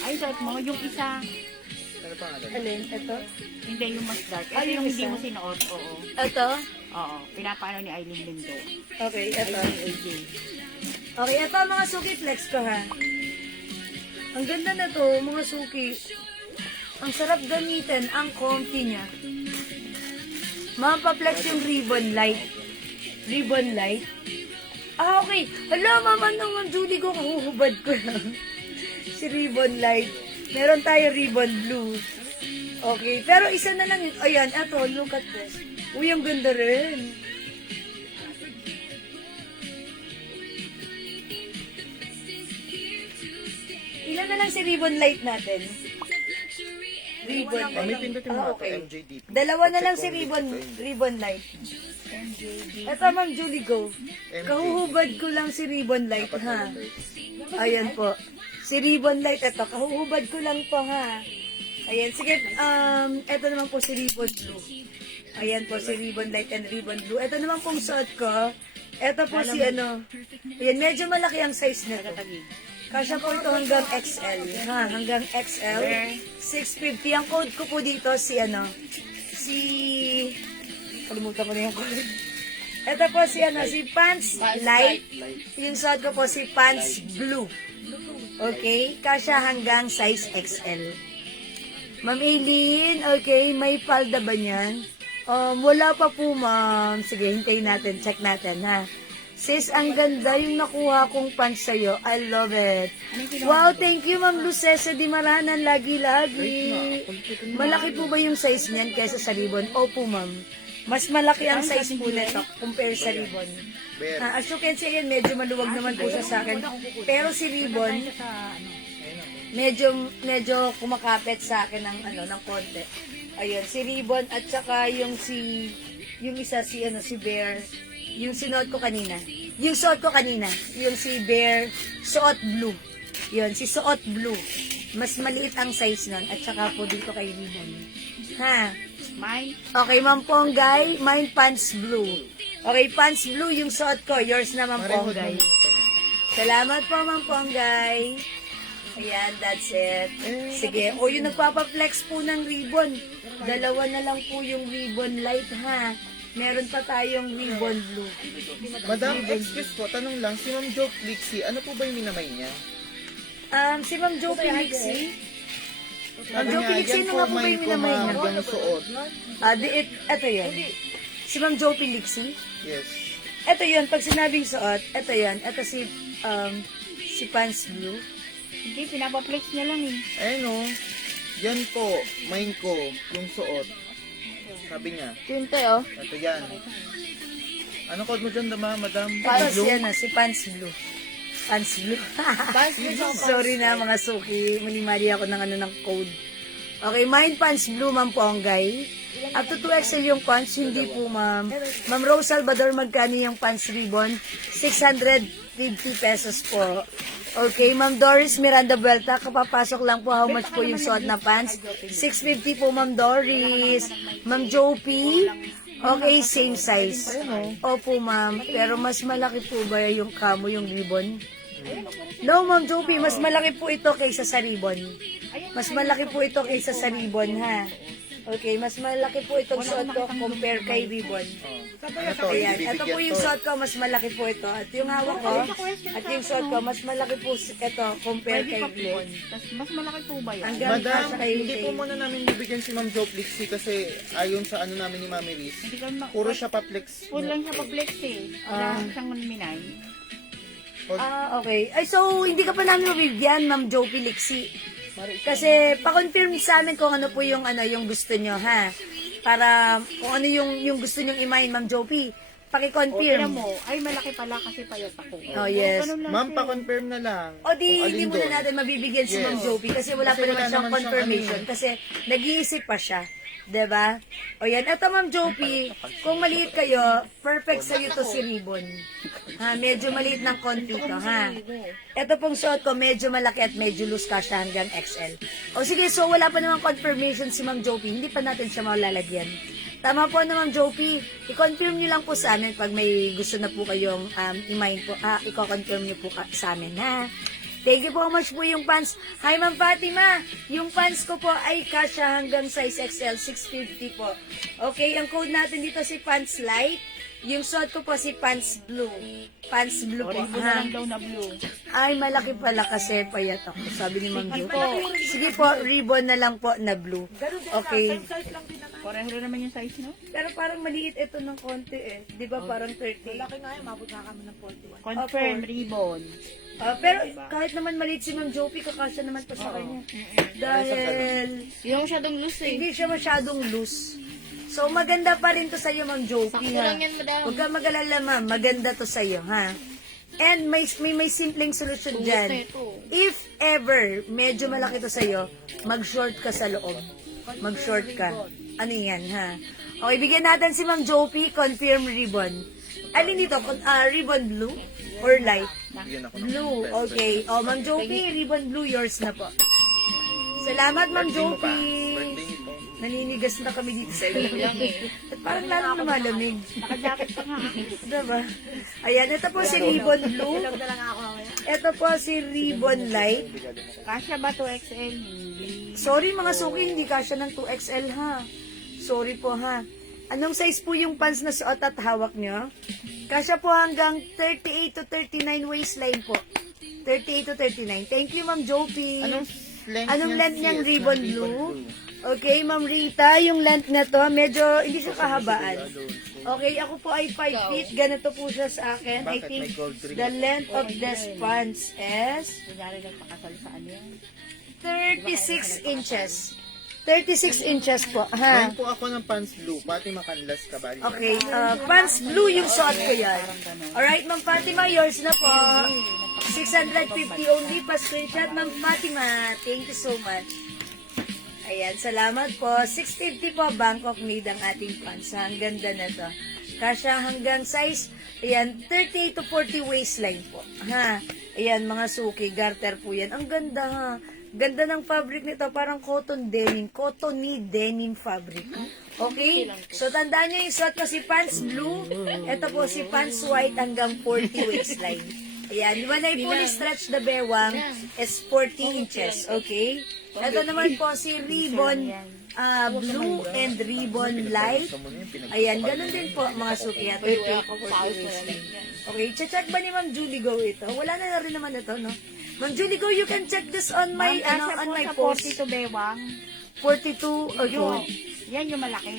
Ay, suot mo. Yung isa, Ano pangalan? Alin, eto? hindi yung mas dark. Ito Ay, yung yung hindi isa? mo sinuot. Oo. Eto? Oo. Pinapaano ni Aileen Lindo. Okay, eto. AJ. Okay, eto mga suki, flex ko ha. Ang ganda na to, mga suki. Ang sarap gamitin, ang comfy niya. Mapaplex yung ribbon light. Ribbon light? Ah, okay. Hala, mama naman, Judy ko, kahuhubad ko lang. Si ribbon light. Meron tayo ribbon blue. Okay, pero isa na lang yun. Ayan, eto, look at this. Uy, ang ganda rin. Ilan na lang si ribbon light natin? Ribbon Ah, may light. pindutin mo Ah, ito, okay. MJDP. Dalawa na lang si Check kung ribbon, dito yun. ribbon light. Eto, Ma'am Julie, go. Kahuhubad ko lang si ribbon light, ha? Ayan po. Si ribbon light, eto. Kahuhubad ko lang po, ha? Ayan, sige. Eto naman po si ribbon blue. Ayan po, si ribbon light and ribbon blue. Eto naman pong suot ko. Eto po si Ayan, medyo malaki ang size nito. Kasya po ito hanggang XL. Ha, hanggang XL. 650. Ang code ko po dito si kalimutan ko na yung code. Ito po si si pants light. Yung suot ko po si pants blue. Okay? Kasya hanggang size XL. Ma'am Eileen, okay, may palda ba niyan? Wala pa po, ma'am. Sige, hintayin natin. Check natin, ha? Sis, ang ganda yung nakuha kong pants sa'yo. I love it. Wow, thank you, Ma'am Lucese Di Maranan. Lagi-lagi. Malaki po ba yung size niyan kaysa sa ribbon? Opo, ma'am. Mas malaki ang size po nito compare sa ribbon. As you can see, yan, medyo maluwag naman po siya sa akin. Pero si ribbon, medyo kumakapit sa akin ng konti. Ayun, si ribbon at saka yung isa si Bear. Yung sinuot ko kanina. Yung suot ko kanina. Yung si Bear, suot blue. Yun, si suot blue. Mas maliit ang size nun. At saka po dito kay ribbon. Ha? Mine. Okay, Ma'am Ponggay, mine pants blue. Okay, pants blue yung suot ko. Yours na, Ma'am Ponggay. Salamat po, Ma'am Ponggay. Ayan, that's it. Sige. O, yung nagpapa-flex po ng ribbon. Dalawa na lang po yung ribbon light, ha? Meron pa tayong ribbon blue. Madam, excuse po, tanong lang, si Ma'am Jo Flixie, ano po ba yung minamay niya? Si Ma'am Jo Felixie. Ma'am Jo niya, Felixie, yan ano po, nga po ba mine yung ko, minamay ma'am, niya? yung suot. Ito yan. Si Ma'am Jo Felixie. Yes. Ito yun, pag sinabing suot, ito yan. Ito si pants blue. Hindi, pinapaplex niya lang eh. Ayun o. Yan po, mine ko, yung suot. Sabi niya. Tinte, oh. Ito yan. Ano code mo dyan, madam? Ito si pants blue. Pants blue. Sorry na mga suki. Mali-mali ako ng code. Okay, mine pants blue, Ma'am Ponggay. Up to 2XL yung pants, hindi po, ma'am. Ma'am Rose Salvador, magkano yung pants ribbon? 650 pesos po. Okay, Ma'am Doris Miranda Vuelta, kapapasok lang po, how much po yung suot na pants? 650 po, Ma'am Doris. Ma'am Jopi, okay, same size. Opo, ma'am. Pero mas malaki po ba yung kamo, yung ribbon? No, Ma'am Jopi, mas malaki po ito kaysa sa ribbon. Mas malaki po ito kaysa sa ribbon, ha? Okay, mas malaki po itong suot ko compare kay ribbon. Ito, Ayan, ito po bibigyan yung to. suot ko, mas malaki po ito. At yung hawak ko, at yung suot ko, mas malaki po ito compare kay ribbon. Tas mas malaki po ba yan? Hanggang Madam, kasha kay hindi po muna namin bibigyan si Ma'am Jo Flexi kasi ayon sa ano namin ni Mami Riz, Hindi ka ma- puro siya pa-flex. Full lang siya pa-flex eh. Wala siyang minay. Okay. Ay, so, hindi ka pa namin mabibigyan, Ma'am Jo Lixi. Kasi, pa-confirm sa amin kung ano po yung, yung gusto nyo, ha? Para, kung ano yung gusto nyong imahin, Ma'am Jo O, paki-confirm. tira mo, ay malaki pala kasi payat ako. Oh, yes. Ganun lang Ma'am, siya. pa-confirm na lang. O di, Kung hindi alin muna doon. natin mabibigyan si Yes. Ma'am Jopi kasi wala Kasi pa naman wala siyang naman siyang confirmation kasi nag-iisip pa siya. 'Di ba? O yan, eto Ma'am Jopi, kung maliit kayo, perfect sa to si Ribbon. Ha, medyo maliit ng konti to, ha. Eto pong suot ko, medyo malaki at medyo loose ka siya hanggang XL. O sige, so wala pa namang confirmation si Ma'am Jopi, hindi pa natin siya malalagyan. Tama po na Ma'am Jopi, i-confirm niyo lang po sa amin pag may gusto na po kayong i-mind po, i-confirm niyo po sa amin, ha. Thank you po much po yung pants. Hi Ma'am Fatima, yung pants ko po ay kasya hanggang size XL, 650 po. Okay, ang code natin dito si Pants Light. Yung suot ko po si Pants Blue. Pants Blue po. Orange na lang daw na blue. Ay, malaki pala kasi payat ako, sabi ni Ma'am Jo. Sige po, ribbon na lang po na blue. Okay. Pareho rin naman yung size, no? Pero parang maliit ito ng konti eh. Di ba parang 30? Confirm, ribbon. Pero kahit naman maliit si Ma'am Jopi, kakasya naman pa sa kanya. Dahil Yung masyadong loose eh. hindi siya masyadong loose. So, maganda pa rin to sa'yo, Ma'am Jopi, Sakto ha? lang yan, madam. Huwag kang mag-alala, ma'am. Maganda to sa'yo, ha? And may simpleng solusyon Tulos dyan. na ito. If ever, medyo malaki to sa'yo, mag-short ka sa loob. Mag-short ka. Ano yan, ha? Okay, bigyan natin si Ma'am Jopi, confirm ribbon. Alin dito? Ribbon blue or light? Bigyan ako ng Blue, okay. O, Ma'am Jopi, ribbon blue, yours na po. Salamat, Ma'am birthday mo pa. Jopi. Birthday nito. Naninigas na kami dito sa iyo. lang eh. At parang lalong lumalamig. Naka-jacket pa nga. Diba? Ayan, ito po si Ribbon Blue. Ito po si Ribbon Light. Kasya ba to XL? Hindi. Sorry mga suki, hindi kasya ng 2XL ha. Sorry po ha. Anong size po yung pants na suot at hawak nyo? Kasya po hanggang 38 to 39 waistline po. 38 to 39. Thank you, Ma'am Jopi. Anong length niyang ribbon blue? Okay, Ma'am Rita, yung length na to, medyo hindi siya kahabaan. Okay, ako po ay 5 feet. Ganito po siya sa akin. I Bakit? think May gold ring. the length of this pants is Kunyari nagpakasal sa ano yan. 36 inches. 36 inches po, ha? Ngayon po ako ng pants blue. Pati makanlas ka ba? Okay, pants blue yung suot ko yan. Alright, Ma'am Fatima, yours na po. 650 only pa screenshot, Ma'am Fatima. Thank you so much. Ayan, salamat po. 650 po, Bangkok made ang ating pants. Ang ganda na to. Kasya hanggang size, ayan, 38 to 40 waistline po. Ha? Ayan, mga suki, garter po yan. Ang ganda ha. Ganda ng fabric nito, parang cotton denim. Cottony denim fabric. Okay? So, tandaan nyo yung suot ko si pants blue. Ito po si pants white hanggang 40 waistline. Ayan. When I fully stretch the bewang, it's 40 inches. Okay? Ito naman po si ribbon blue and ribbon light. Ayan. Ganun din po mga suki. At 40 waistline. Okay. Check ba ni Ma'am Julie Go ito? Wala na rin naman ito, no? Ma'am Julie Go, you can check this on my, on my post. 42 bewang. 42 or Yun. Yan yung malaki.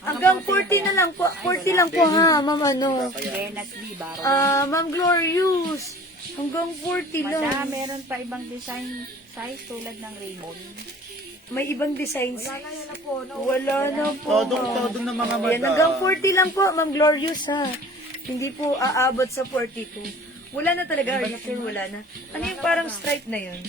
hanggang 40 na lang po. 40 lang po ha, Ma'am ano. Then at Baro. Ma'am Glorious. Hanggang 40 lang. Madam, meron pa ibang design size tulad ng ribbon. May ibang designs. Wala na po. Todong na mga mata. Yan, hanggang 40 lang po, Ma'am Glorious ha. Hindi po aabot sa 42. Wala na talaga, are you sure wala na? Ano yung parang stripe na yun?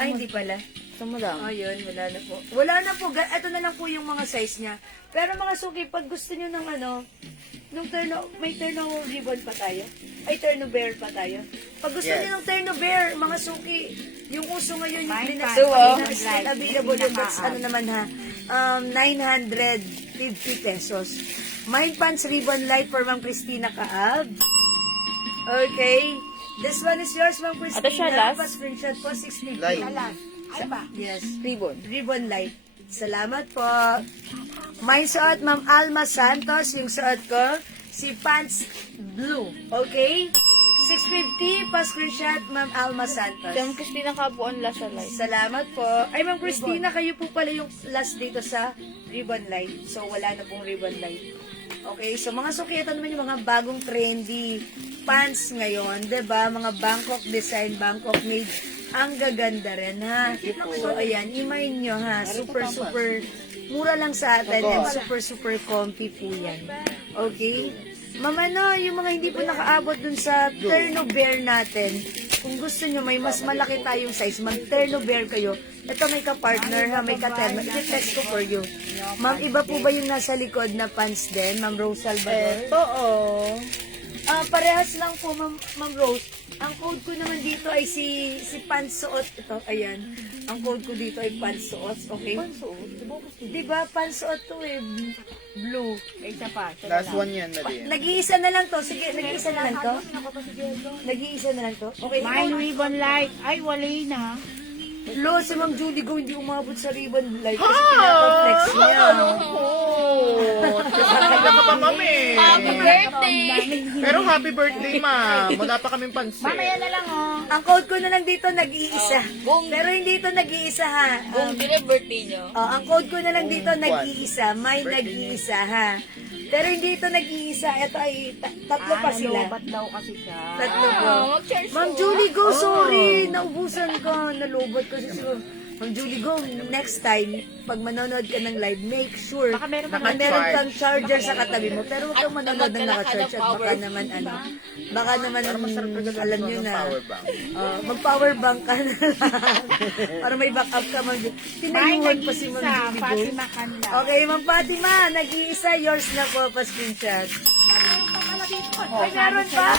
Ay, hindi pala. Sa madam. Ayun, wala na po. Wala na po. Ito na lang po yung mga size niya. Pero mga suki, pag gusto niyo ng nung may terno ribbon pa tayo. Ay, terno bear pa tayo. Pag gusto Yes. niyo ng terno bear, mga suki, yung uso ngayon, yung Fine, linas, fine. na still available yung that's ano naman ha, 950 pesos. Mind Pants Ribbon Light for Ma'am Christina Kaab. Okay. This one is yours, Ma'am Christina. Ate siya, last? Pa-screenshot po, 650. Light. Yes. Ribbon. Ribbon light. Salamat po. May suot, Ma'am Alma Santos. Yung suot ko, si Pants Blue. Okay? 650, pa-screenshot, Ma'am Alma Santos. Ma'am Christina Kabuon Lasa Live. Salamat po. Ay, Ma'am Christina, kayo po pala yung last dito sa ribbon light. So, wala na pong ribbon light. Okay, so mga sukitan naman yung mga bagong trendy pants ngayon, 'di ba? Mga Bangkok design, Bangkok made. Ang gaganda rin, ha? So, ayan, imagine nyo, ha? Super mura lang sa atin. And super comfy po yan. Okay? Ma'am, ano, yung mga hindi po nakaabot dun sa Terno Bear natin, kung gusto nyo, may mas malaki tayong size, mag-Terno Bear kayo. Ito may ka-partner, ha? May ka-terno. I-text ko for you. Ma'am, iba po ba yung nasa likod na pants din? Ma'am Rose Salvador? Oo. Parehas lang po, Ma'am Rose. Ang code ko naman dito ay si Pansuot. Ito, ayan. Ang code ko dito ay Pansuot. Okay? Diba, Pansuot to eh. Blue. Isa pa. Last one yan, Nadine. Nag-iisa na lang to. Sige, nag-iisa na lang to. Nag-iisa na lang to. Okay. Mine ribbon light. Ay, wali na. Lo, si Ma'am Judy Go hindi umabot sa ribbon light kasi pinaka-flex niya. Kasakala ka pa, ma'am eh. Happy birthday! Pero happy birthday, ma'am. Wala pa kaming pansin. Mamaya na lang, oh. Ang code ko na lang dito nag-iisa. Pero hindi ito nag-iisa ha. Kung din birthday nyo. Ang code ko na lang dito nag-iisa. May nag-iisa ha. Pero hindi ito nag-iisa. Ito ay tatlo pa sila. Nalobat daw kasi siya. Tatlo po. Ma'am Julie, go. Sorry. Naubusan ka. Nalobat kasi siguro. Ma'am Julie, go. Next time, pag manonood ka ng live, make sure Baka meron na meron kang charger sa katabi mo. Pero huwag kang manonood ng naka-charge at baka naman baka naman alam nyo na. Power bank. Mag-power bank ka na lang. Para may backup ka. Tinayuhan pa si Ma'am Julie, go. Fatima Kanla. Okay, Ma'am Fatima, nag-iisa, yours na po, pa-screenshot. Ay, meron pa.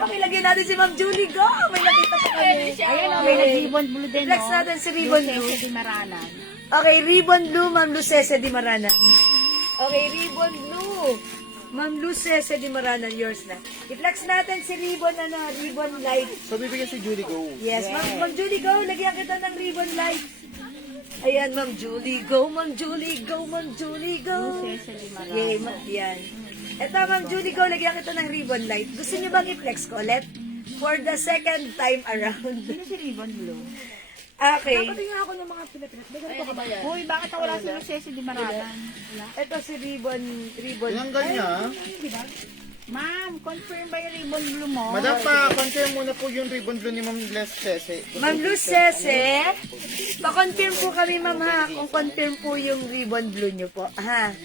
Okay, lagyan natin si Ma'am Julie, go. May nakita pa kami. Ayun, oh, may nag-ribbon blue din, Flex oh. natin si Ribbon Blue. Lucese Maranan. Okay, Ribbon Blue, Ma'am Lucese Di Maranan. Okay, Ribbon Blue. Ma'am Lucese Di Maranan, yours na. I-flex natin si Ribbon, Ribbon Light. So, bibigyan si Julie Go. Yes, Ma'am Julie, go. Lagyan kita ng Ribbon Light. Ayan, Ma'am Julie, go. Ma'am Julie, go. Ma'am Julie, go. Lucese Di Maranan. Yay, yan. Eto, Ma'am Julie, go. Lagyan kita ng Ribbon Light. Gusto niyo bang i-flex ko ulit? For the second time around. Sino si ribbon blue? Okay. ako ng mga pinapinat. Uy, bakit wala si Lucese Di Maranan? Ito si Ribbon. Tinanggal niya. Ma'am, confirm ba yung ribbon blue mo? Madam pa, confirm muna po yung ribbon blue ni Ma'am Lucese. Ma'am Lucese, pa-confirm po kami, ma'am, ha? Kung confirm po yung ribbon blue nyo po, ha?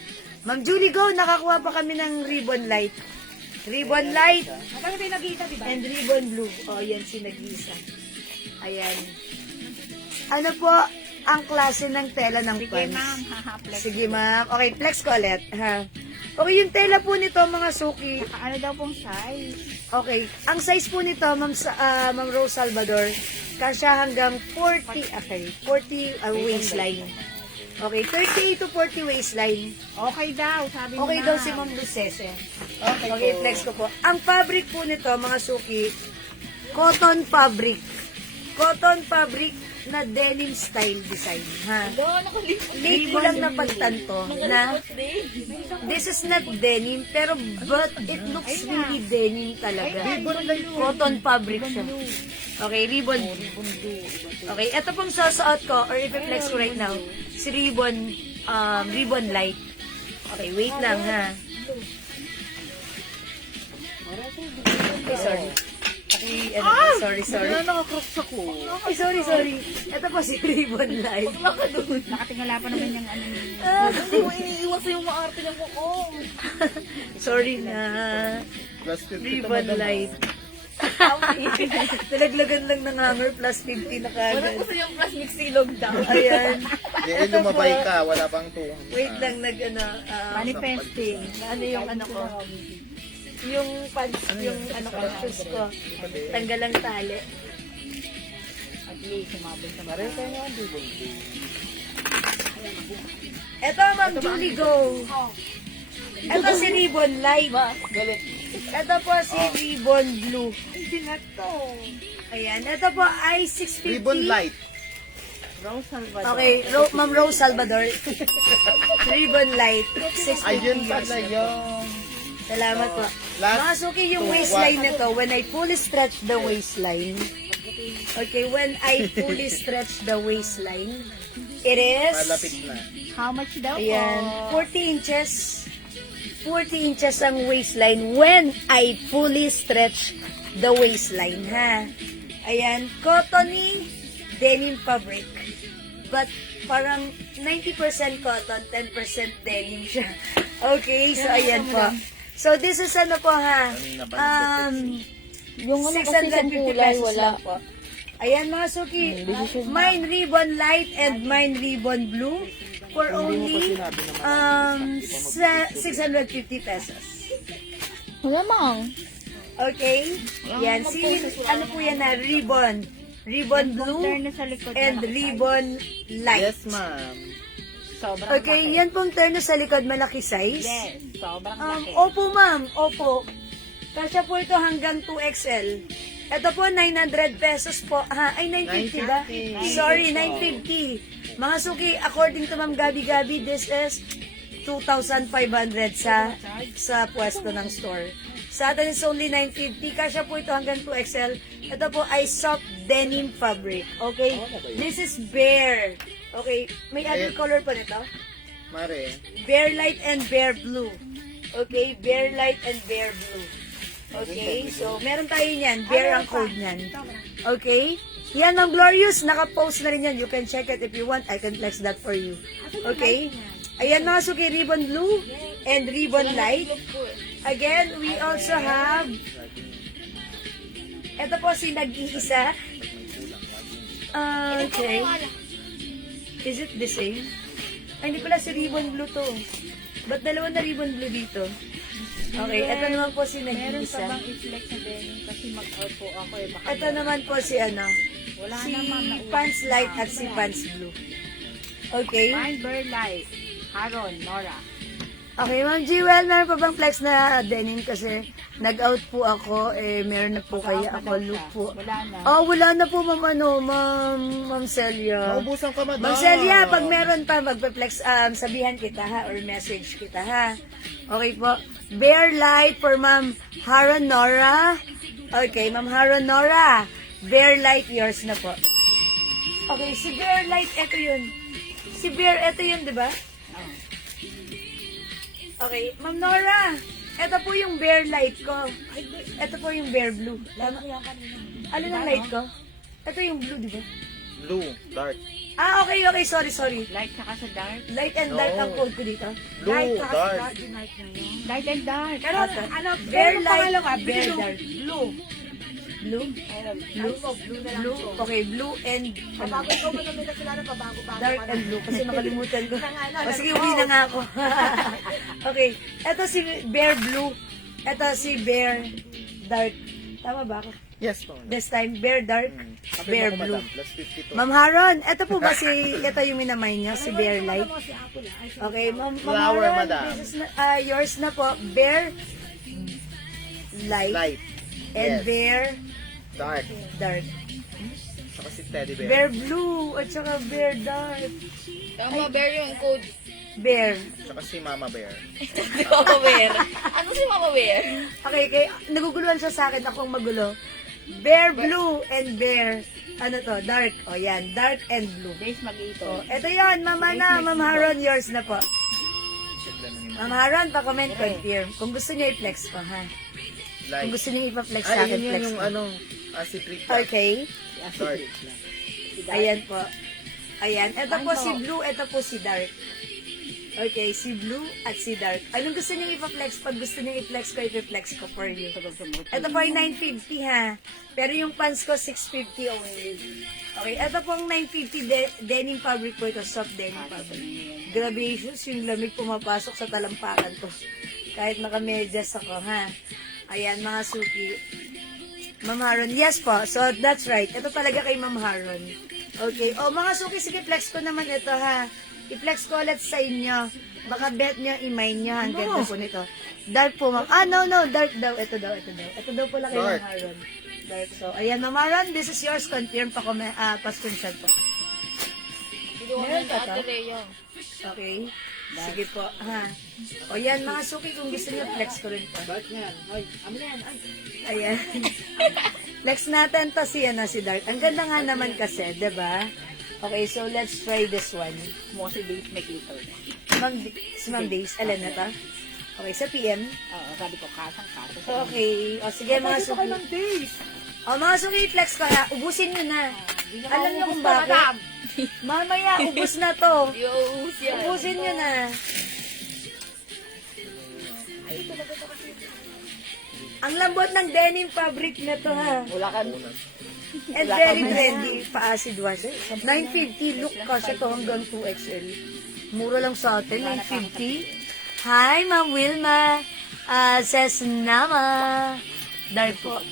Ma'am Julie, go! Nakakuha pa kami ng ribbon light. Ribbon light. And ribbon blue. O, yan si nag-isa. Ayan. Ano po ang klase ng tela ng Sige, pants? ma'am. Haha, flex. Sige, ma'am. Okay, flex ko ulit, ha? Okay, yung tela po nito, mga suki. Ano daw pong size? Okay, ang size po nito, Ma'am Rose Salvador, kasya hanggang 40, okay, 40 waistline. Okay, 38 to 40 waistline. Okay daw, sabi mo Okay na. daw si Ma'am Lucese. Okay, Okay, flex ko po. Ang fabric po nito, mga suki, cotton fabric. Cotton fabric na denim style design, ha? Late ko lang napagtanto na this is not denim, pero but it looks really denim talaga. Cotton fabric siya. Okay, ribbon. Okay, ito pong susuot ko, or i-flex ko right now, si ribbon light. Okay, wait lang, ha? Okay, sorry. Okay, sorry. Nakakrops ako. Okay, sorry. Ito po si ribbon light. Nakatingala pa naman yung ano. Iniiwas yung maarte ng kuko. Sorry na. Plus 50 Ribbon light. Nalaglagan lang ng hanger plus 50 na kagad. Gusto yung plus mixilog daw. Ayan. Eh, lumabay ka. Wala pang 2. Wait lang, Manifesting. ano yung ano ko? Yung pants, yung ano ko, shoes ko. Tanggal ang tali. Pareho tayo nga ang ribbon blue. Eto, Ma'am Julie, go. Eto si ribbon light. Galit. Eto po si ribbon blue. Hindi na to. Ayan, eto po ay 650. Ribbon light. Rose Salvador. Okay, Ma'am Rose Salvador. Ribbon light. 650 Ayun years pala na po. yun. Salamat po. Last Mga suki, yung two, waistline na to, when I fully stretch the waistline, okay, when I fully stretch the waistline, it Malapit is, na. How much daw ayan, po? 40 inches. 40 inches ang waistline when I fully stretch the waistline, ha? Ayan, cottony denim fabric. But parang 90% cotton, 10% denim siya. Okay, so ayan po. So this is ano po ha? Kanina pa Yung ano kasi sa 650 kulay, pesos wala. lang po. Ayan mga suki, mine ribbon light and mine ribbon blue for only 650 pesos. Wala mang. Okay? Yan, ano po yan na, ribbon. Ribbon blue Terno sa likod. and malaki. ribbon light. Yes, ma'am. Sobrang Okay, laki. yan pong terno sa likod, malaki size. Yes, sobrang laki. Opo ma'am, opo. Kasya po ito hanggang 2XL. Ito po, 900 pesos po. Ha, ay, 950 ba? 950. Sorry, 950. Mga suki, according to Ma'am Gabi Gabi, this is 2,500 sa pwesto ng store. Sa atin is only 950. Kasya po ito hanggang 2XL. Ito po ay soft denim fabric. Okay? This is bare. Okay? May other color pa nito? Mare. Bare light and bare blue. Okay? Bare light and bare blue. Okay? So, meron tayo niyan. Bare ang code niyan. Okay? Yan ang Glorious. Naka-post na rin yan. You can check it if you want. I can flex that for you. Okay? Ayan mga suki, ribbon blue and ribbon light. Again, we also have ito po si nag-iisa. Okay. Is it the same? Ay, hindi pala si ribbon blue to. Ba't dalawa na ribbon blue dito? Okay, ito naman po si Meron pa nag-iisa. bang i-flex na denim kasi mag-out po ako eh. Baka Ito naman po si ano, wala si naman. nauwi. pants light at si pants blue. Okay? Fine Bird Light. Haron, Nora. Okay, Ma'am Jewel, meron pa bang flex na denim kasi nag-out po ako, eh, meron na po kaya ako look po. Wala na. Oh, wala na po, Ma'am, Ma'am Celia. Naubusan ka, madam. Ma'am Celia, pag meron pa, magpa-flex, sabihan kita ha, or message kita ha. Okay po. Bear light for Ma'am Haron Nora. Okay, Ma'am Haron Nora. Bear light, yours na po. Okay, si Bear light, eto yun. Si Bear, eto yun, di ba? Okay, Ma'am Nora, ito po yung Bear light ko. Ito po yung Bear blue. Tama? Alin ang light ko? Ito yung blue, di ba? Blue, dark. Ah, okay, sorry. Light saka sa dark. Light and dark ang code ko dito. Blue, dark. Light and dark. Pero, Bear light, Bear dark. Blue. Blue? Blue? Okay, blue and dark and blue. Kasi nakalimutan ko. O sige, uwi na nga ako. Okay, eto si Bear blue. Eto si Bear dark. Tama ba ako? Yes, po. This time, Bear dark, Bear blue. Plus 52. Ma'am Haron, eto po ba si, ito yung minamay niya, si Bear light? Okay, Ma'am Flower, Haron, madam. this is yours na po, Bear light, Light. and Yes. Bear Dark. dark. Saka si teddy bear. Bear blue, at saka Bear dark. Tama, bear yung code. Bear. Saka si mama bear. Mama Bear. Ano si Mama Bear? Okay, naguguluhan siya sa akin, akong magulo. Bear blue and Bear, ano to, dark. O yan, dark and blue. Days mag-ito. O, eto yan, Ma'am Haron, yours na po. Ma'am Haron, pa-comment, confirm. Kung gusto niyo i-flex ko, ha? Kung Light. gusto niyo ipa-flex sa Ay, akin, yun flex yung ko. ano, acid trip. Okay, Dark. ayan po. Ayan, ito po si blue, ito po si dark. Okay, si blue at si dark. Anong gusto niyo ipa-flex? Pag gusto niyo i-flex ko, i-flex ko for you. Ito po ay 950 ha. Pero yung pants ko, 650 only. Okay, ito pong 950 denim fabric po ito, soft denim fabric. Grabations, yung lamig pumapasok sa talampakan ko. Kahit naka-medyas ako, ha. Ayan, mga suki. Ma'am Haron, yes po. So, that's right. Ito talaga kay Ma'am Haron. Okay. O, mga suki, sige, flex ko naman ito, ha. I-flex ko ulit sa inyo. Baka bet nyo, i-mine nyo. Ang ganda po nito. Dark po, ma'am. Ah, no, dark daw. Ito daw. Ito daw pala kay Ma'am Dark. Haron. Dark. So, ayan, Ma'am Haron, this is yours. Confirm pa, pa-screenshot po. Meron pa to? Okay. Sige po, ha. O yan, mga suki, kung gusto nyo, flex ko rin po. Ayan. Flex natin to si, si Dark. Ang ganda nga naman kasi, diba? Okay, so let's try this one. Mostly date make little. Si Ma'am Days, alam na to? Okay, sa PM. Oo, sabi ko, kasang-kaso. Okay. O sige, mga suki. O mga suki, flex ko ha. Ubusin nyo na. Alam nyo kung bakit? Mamaya, ubus na to. Ubusin nyo na. Ang lambot ng denim fabric na to ha. Wala ka. And very trendy. Pa-acid wash. 950. Look kasi to hanggang 2XL. Mura lang sa atin. 950. Hi, Ma'am Wilma. Says Nama. Dark po.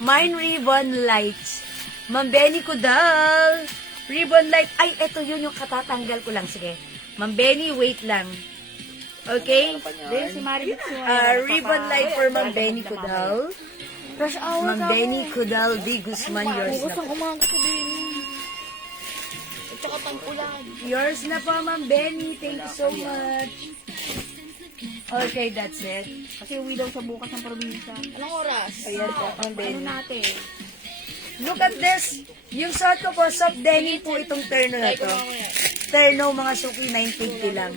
Mine Ribbon Lights. Ma'am Benny Kudal. Ribbon light. Ay, eto yun yung katatanggal ko lang. Sige. Ma'am Benny, wait lang. Okay? Then, si Maribit Ribbon light for Ma'am Benny Kudal. Rush hour Ma'am Benny Kudal D. Guzman, yours na po. umaga ko din. At saka tang-ulan. Yours na po, Ma'am Benny. Thank you so much. Okay, that's it. Kasi uwi daw sa bukas ng probinsya. Anong oras? Ayan po, Ma'am Ano Benny. natin? Look at this. Yung suot ko po, soft denim po itong terno na to. Terno, mga suki, 950 lang.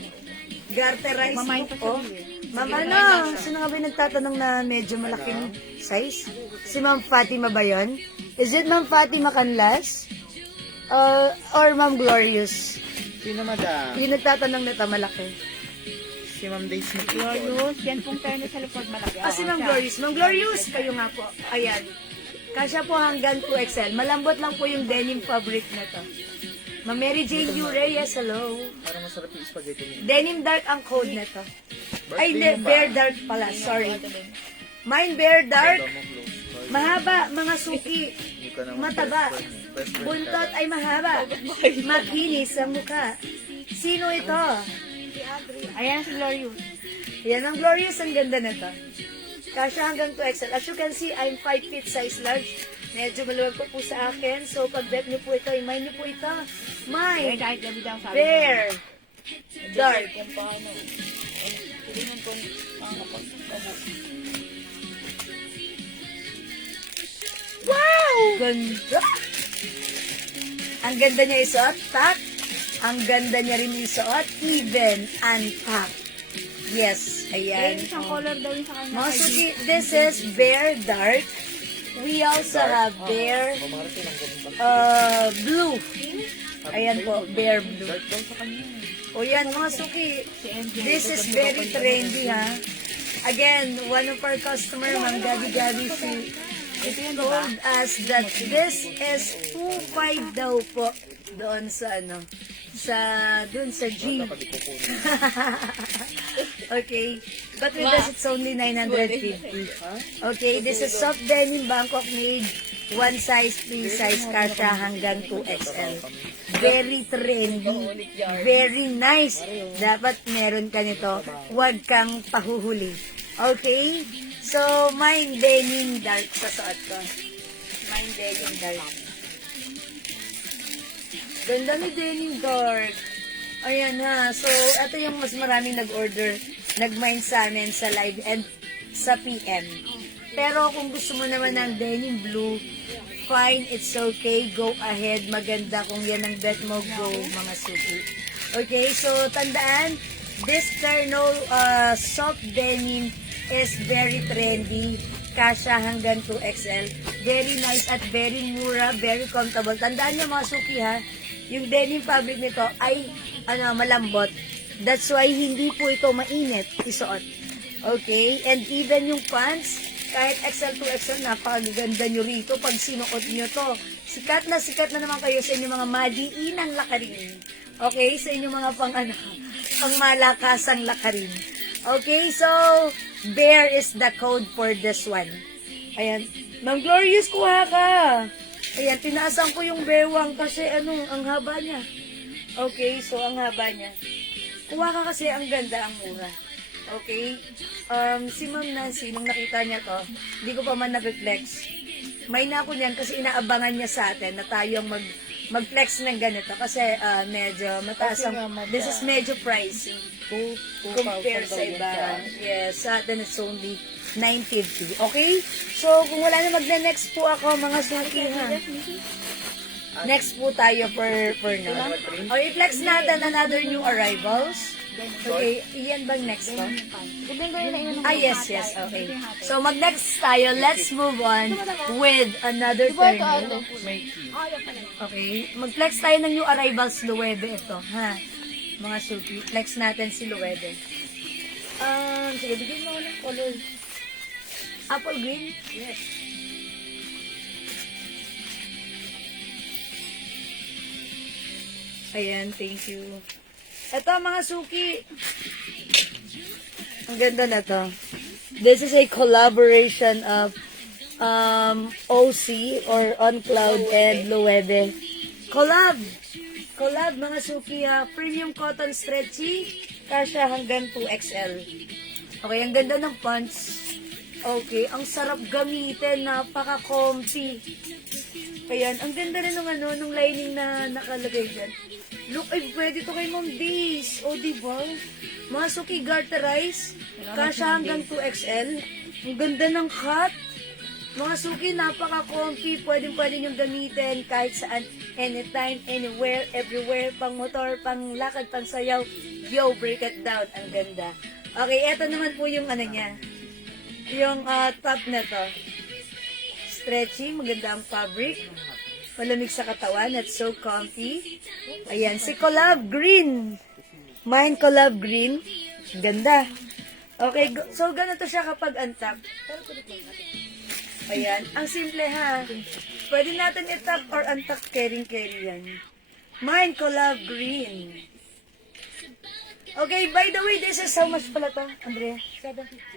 Garterize Mamayin po pa po. Ma'am, ano? Sino nga ba yung nagtatanong na medyo malaking size? Si Ma'am Fatima ba yun? Is it Ma'am Fatima Canlas? Or Ma'am Glorious? Sino madam? Yung nagtatanong na ito, malaki. Si Ma'am Days na Glorious. Yan pong terno sa likod malaki. Si Ma'am Glorious. Ma'am Glorious, kayo nga po. Ayan. Kasya po hanggang 2XL. Malambot lang po yung denim fabric na to. Ma'am Mary Jane U. Reyes, hello. Para masarap yung spaghetti niya. Denim dark ang code na to. Ay, hindi, Birthday mo ba? bear dark pala. Sorry. Mine bear dark. Ikaw mo close. Mahaba, mga suki. Hindi ka naman Mataba. best friend eh. Best friend Buntot ka. ay mahaba. Makinis sa mukha. Sino ito? Ayan si Glorious. Yan ang Glorious. Ang ganda na to. Kasya hanggang 2XL. As you can see, I'm 5 feet size large. Medyo maluwag po sa akin. So, pag bet nyo po ito, i-mine nyo po ito. Kaya Mine. kahit gabi daw sabi. Bear. Dark. Wow! Ganda. Ang ganda niya isuot, tak. Ang ganda niya rin isuot, even and pack. Yes, Ayan. ayan. Isang color daw yung sa kanya. Mga suki, this is Bear Dark. We also have Bear Blue. Ayan po, Bear Blue. O yan, mga suki. This is very trendy, ha? Again, one of our customer, Ma'am Gabi Gabi, told us that this is 2.5 daw po doon sa ano, doon sa G. Okay. But with us, it's only 950. Okay, this is soft denim Bangkok made. One size, free size, kasha hanggang 2XL. Very trendy. Very nice. Dapat meron ka nito. Huwag kang pahuhuli. Okay? So, mine denim dark sa suot ko. Mine denim dark. Ganda ni denim dark. Ayan ha. So, ito yung mas maraming nag-order, nag-mine sa amin sa live and sa PM. Pero kung gusto mo naman ng denim blue, fine, it's okay. Go ahead. Maganda kung yan ang bet mo. Go, mga suki. Okay, so tandaan, this terno soft denim is very trendy. Kasha hanggang 2XL. Very nice at very mura, very comfortable. Tandaan nyo mga suki ha, yung denim fabric nito ay malambot. That's why hindi po ito mainit isuot. Okay? And even yung pants, kahit XL to XL, napakaganda nyo rito pag sinuot nyo to. Sikat na naman kayo sa inyong mga madiinang lakarin. Okay? Sa inyong mga pang malakasang lakarin. Okay? So, bear is the code for this one. Ayan. Ma'am Glorious, kuha ka. Ayan, tinaasan ko yung bewang kasi ang haba niya. Okay, so ang haba niya. Kuha ka kasi ang ganda, ang mura. Okay? Si Ma'am Nancy, nung nakita niya to, hindi ko pa man na-reflex. May na ako niyan kasi inaabangan niya sa atin na tayo ang mag-flex ng ganito kasi medyo mataas Kasi ang, nga, this is medyo pricey. 2,000 Compare sa daw yun iba. siya. Yes, sa atin it's only 950. Okay? So, kung wala na magne-next po ako, mga suki ha. Next po tayo for now. O, i-flex natin another new arrivals. Okay, iyan bang next ko? Yes. Okay. So, mag-next tayo. Let's move on with another turn. Okay. Mag-flex tayo ng new arrivals, Luwebe ito. Ha? Mga suki. Flex natin si Luwebe. Sige, bigyan mo ako ng color. Apple green? Yes. Ayan, thank you. Ito mga suki. Ang ganda na to. This is a collaboration of OC or On Cloud and Loewe. Collab mga suki ha. Premium cotton stretchy. Kasya hanggang 2XL. Okay, ang ganda ng pants. Okay, ang sarap gamitin. Napaka-comfy. Ayan, ang ganda rin nung lining na nakalagay dyan. Look, ay pwede to kay Mom Days. O, diba? Mga suki garterize. Kasya hanggang 2XL. Ang ganda ng cut. Mga suki, napaka-comfy. Pwede nyo gamitin kahit saan. Anytime, anywhere, everywhere. Pang motor, pang lakad, pang sayaw. Yo, break it down. Ang ganda. Okay, eto naman po yung ano niya. Yung top na to. Stretchy, maganda ang fabric. Malamig sa katawan, it's so comfy. Ayan, si Collab Green. Mine Collab Green. Ganda. Okay, so ganito siya kapag untap. Ayan, ang simple ha. Pwede natin itap or untap, carry yan. Mine Collab Green. Okay, by the way, this is how much pala to, Andrea?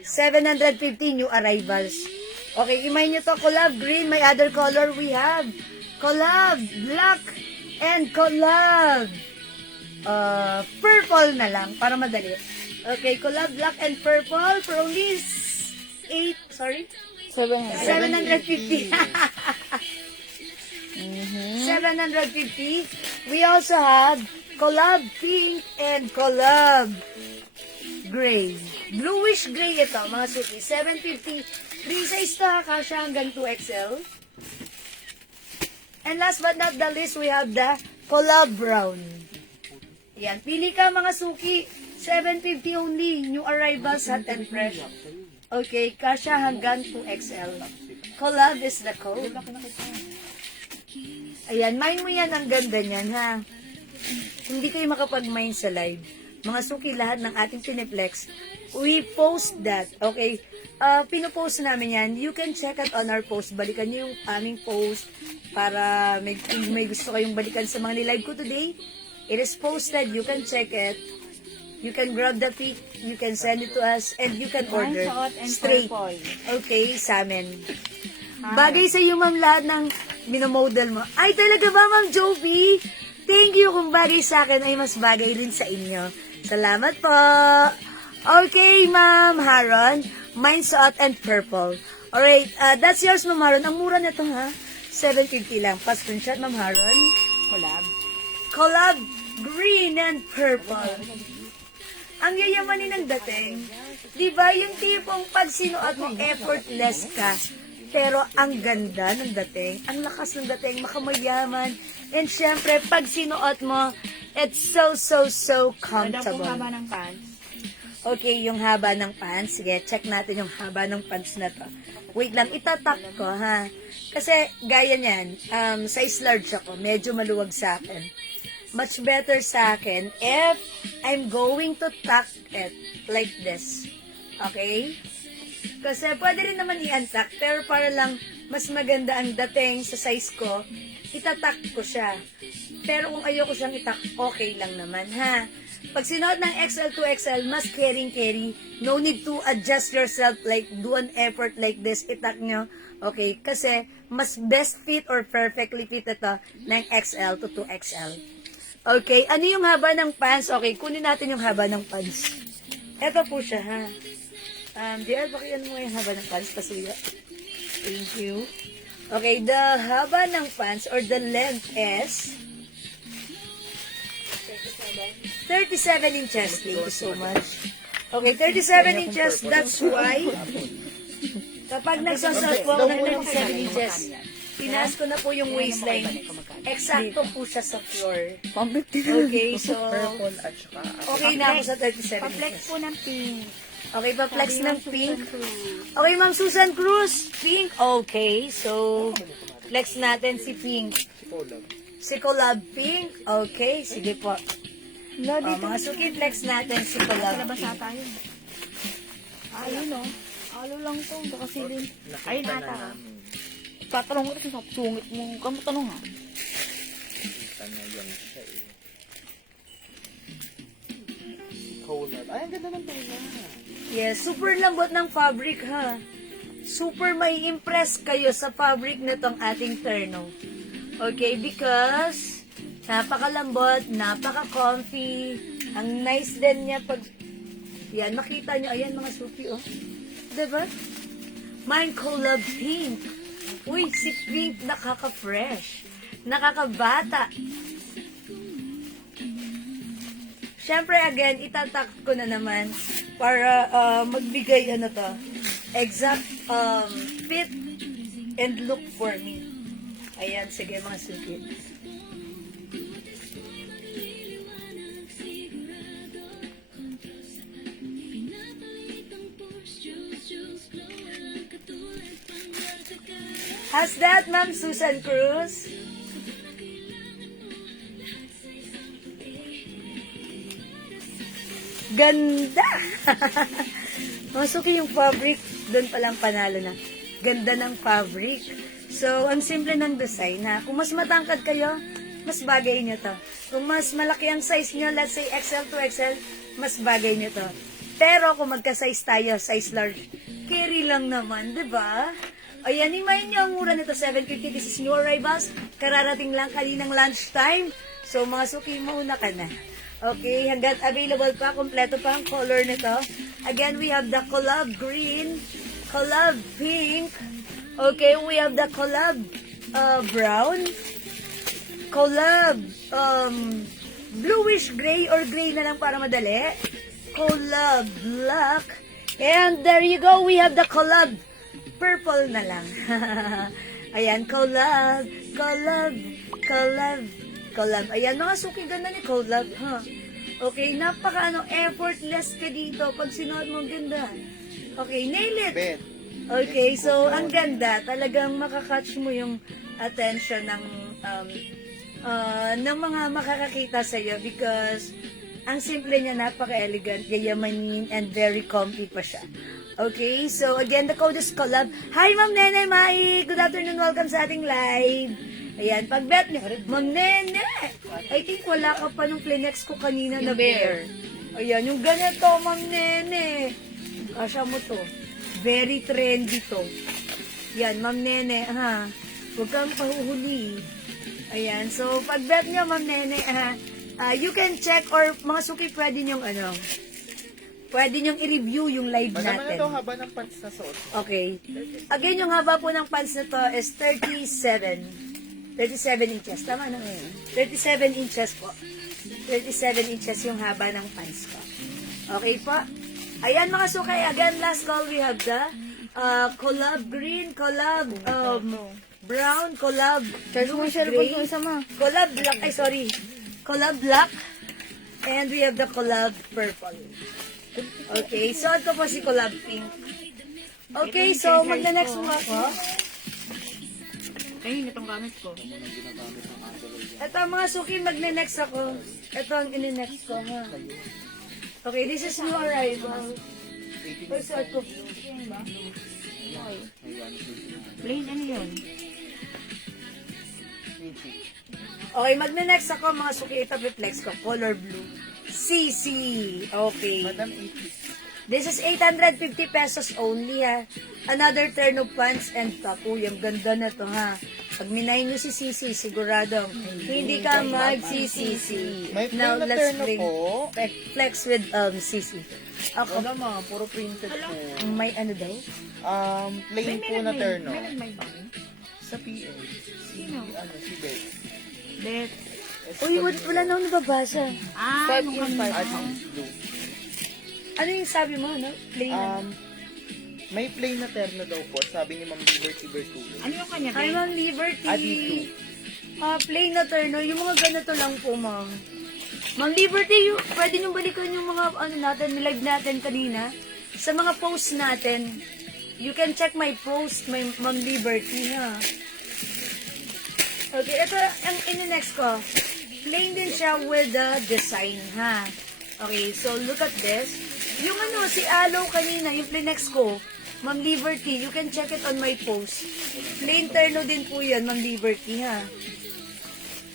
750 new arrivals. Okay, imay nyo to, Collab Green. May other color we have. Collab Black and Collab Purple na lang, para madali. Okay, Collab Black and Purple for only 750. 750. We also have Collab Pink and Collab Gray. Bluish gray ito, mga suki. 750. Free size to ha, kasya hanggang 2XL. And last but not the least, we have the Collab Brown. Yan, pili ka mga suki. 750 only. New arrivals, hot and fresh. Okay, kasya hanggang 2XL. Collab is the code. Ayan, mine mo yan. Ang ganda niyan, ha? Hindi kayo makapag-mine sa live. Mga suki, lahat ng ating piniplex, we post that. Okay? Pinopost namin yan. You can check it on our post. Balikan nyo yung aming post para may gusto kayong balikan sa mga nilive ko today. It is posted. You can check it. You can grab the pic. You can send it to us. And you can order straight. Okay, sa amin. Bagay sa iyo, ma'am, lahat ng minomodel mo. Ay, talaga ba, ma'am Joby? Thank you. Kung bagay sa akin, ay mas bagay rin sa inyo. Salamat po. Okay, ma'am Haron. Mine suot and purple. Alright, that's yours, ma'am Haron. Ang mura nito, ha? 750 lang. Pa-screenshot, ma'am Haron. Collab green and purple. Ang yayamanin ng dating. Diba, yung tipong pag sinuot mo, effortless ka. Pero ang ganda ng dating. Ang lakas ng dating. Makamayaman. And syempre, pag sinuot mo, it's so comfortable. Haba ng pants. Okay, yung haba ng pants. Sige, check natin yung haba ng pants na to. Wait lang, itatak ko, ha? Kasi, gaya niyan, size large ako. Medyo maluwag sa akin. Much better sa akin if I'm going to tuck it like this. Okay? Kasi pwede rin naman i-untuck, pero para lang mas maganda ang dating sa size ko, itatak ko siya. Pero kung ayoko siyang itak, okay lang naman, ha? Pag sinuot ng XL to XL, mas carry. No need to adjust yourself, like do an effort like this, itak nyo. Okay? Kasi mas best fit or perfectly fit ito ng XL to 2XL. Okay? Ano yung haba ng pants? Okay, kunin natin yung haba ng pants. Ito po siya, ha? DL, pakiyan mo yung haba ng pants, pasuya. Thank you. Okay, the haba ng pants or the length is 37 inches. Thank you so much. Okay, 37 inches. That's why kapag nagsasot po ako ng 37 inches, tinaas ko na po yung waistline. Eksakto po siya sa floor. Okay, so Purple at saka okay na ako sa 37 Pa-flex inches. po ng pink. Okay, pa-flex ng pink. Okay, Ma'am Susan Cruz, pink. Okay, so flex natin si pink. collab. Si Collab pink. Okay, sige po. No, Mga suki, flex natin si Collab Labas pink. ata yun. Ayun o. Alo lang to. Baka silin. Ayun Nakita ata. na namin. Tatanong ko ito sa sungit mo. Kamu tanong ha. Nakita na yan siya eh. Collab. Ay, ang ganda ng tela. Yes, super lambot ng fabric ha. Super may impress kayo sa fabric na tong ating terno. Okay, because napakalambot, napaka-comfy. Ang nice din niya pag... Yan, makita nyo. Ayan mga suki, oh. Diba? Mine Collab Pink. Uy, si Pink nakaka-fresh. Nakakabata. Siyempre, again, itatak ko na naman para magbigay ano to, exact fit and look for me. Ayan, sige mga suki. How's that, Ma'am Susan Cruz? Ganda! Masuki yung fabric, doon palang panalo na. Ganda ng fabric. So, ang simple ng design na kung mas matangkad kayo, mas bagay nyo to. Kung mas malaki ang size nyo, let's say XL to XL, mas bagay nyo to. Pero kung magka-size tayo, size large, carry lang naman, di ba? Ayan, himayin nyo ang mura nito, 750. This is new arrivals. Kararating lang kaninang lunchtime. So, mga suki, mauna ka na. Okay, hanggat available pa, kompleto pa ang color nito. Again, we have the collab green, collab pink. Okay, we have the collab brown, collab bluish gray or gray na lang para madali. Collab black. And there you go, we have the collab purple na lang. Ayan, collab, collab, collab, collab. Ayan, mga suki, ganda ni collab, ha? Okay, effortless ka dito. Pag sinuot mo, ganda. Okay, nail it. Bet. Okay, so, ang ganda. Talagang makakatch mo yung attention ng mga makakakita sa'yo because ang simple niya, napaka-elegant, yayamanin, and very comfy pa siya. Okay, so again, the code is collab. Hi, Ma'am Nene Mai! Good afternoon, welcome sa ating live. Ayan, pag-bet niyo, Ma'am Nene! I think wala ka pa nung Kleenex ko kanina na bear. Ayan, yung ganito, Ma'am Nene. Kasya mo to. Very trendy to. Yan, Ma'am Nene, ha? Huwag kang pahuhuli. Ayan, so pag-bet niyo, Ma'am Nene, ha? You can check or mga suki, pwede niyong pwede niyong i-review yung live Maganda na natin. ito haba ng pants na suot. Okay. Again, yung haba po ng pants na to is 37 inches. Tama na ngayon. 37 inches po. 37 inches yung haba ng pants ko. Okay po. Ayan mga sukay. Again, last call we have the collab green, collab brown, collab bluish gray, collab black, collab black, and we have the collab purple. Okay, so ito po si collab pink. Okay, so magna-next mo ako. Ayun, itong gamit ko. Ito mga suki, magne-next ako. Ito ang ini-next ko, ha. Okay, this is new arrival. Pag-suot ko. Plain, ano yun? Okay, magne-next ako, mga suki. Ito reflex ko, color blue. CC. Okay. Madam 80. This is 850 pesos only, ha. Another turn of pants and top. Uy, ang ganda na to, ha. Pag minay nyo si CC, siguradong hindi ka mag-CCC. May Now, plain na let's terno bring po. flex with CC. Ako, Wala ma, puro printed po. may ano daw? Plain po na terno. May nagmay ba? Sa PM. Sino? Si Beth. Bet. Uy, wala na akong nababasa. Ah, nung kanina. At blue. Ano yung sabi mo, no? Plain na. May plain na terno daw po, sabi ni Ma'am Liberty Bertulo. Ano yung kanya, Hi, Bet? Ma'am Liberty. Deep blue. Plain na terno. Yung mga ganito lang po, ma'am. Ma'am Liberty, pwede nyo balikan yung mga live natin kanina. Sa mga posts natin, you can check my post, my Ma'am Liberty, ha. Okay, ito ang in-next ko. Plain din siya with the design, ha. Okay, so look at this. Yung si Aloe kanina, yung Plinex ko, Ma'am Liberty, you can check it on my post. Plain terno din po yan, Ma'am Liberty, ha.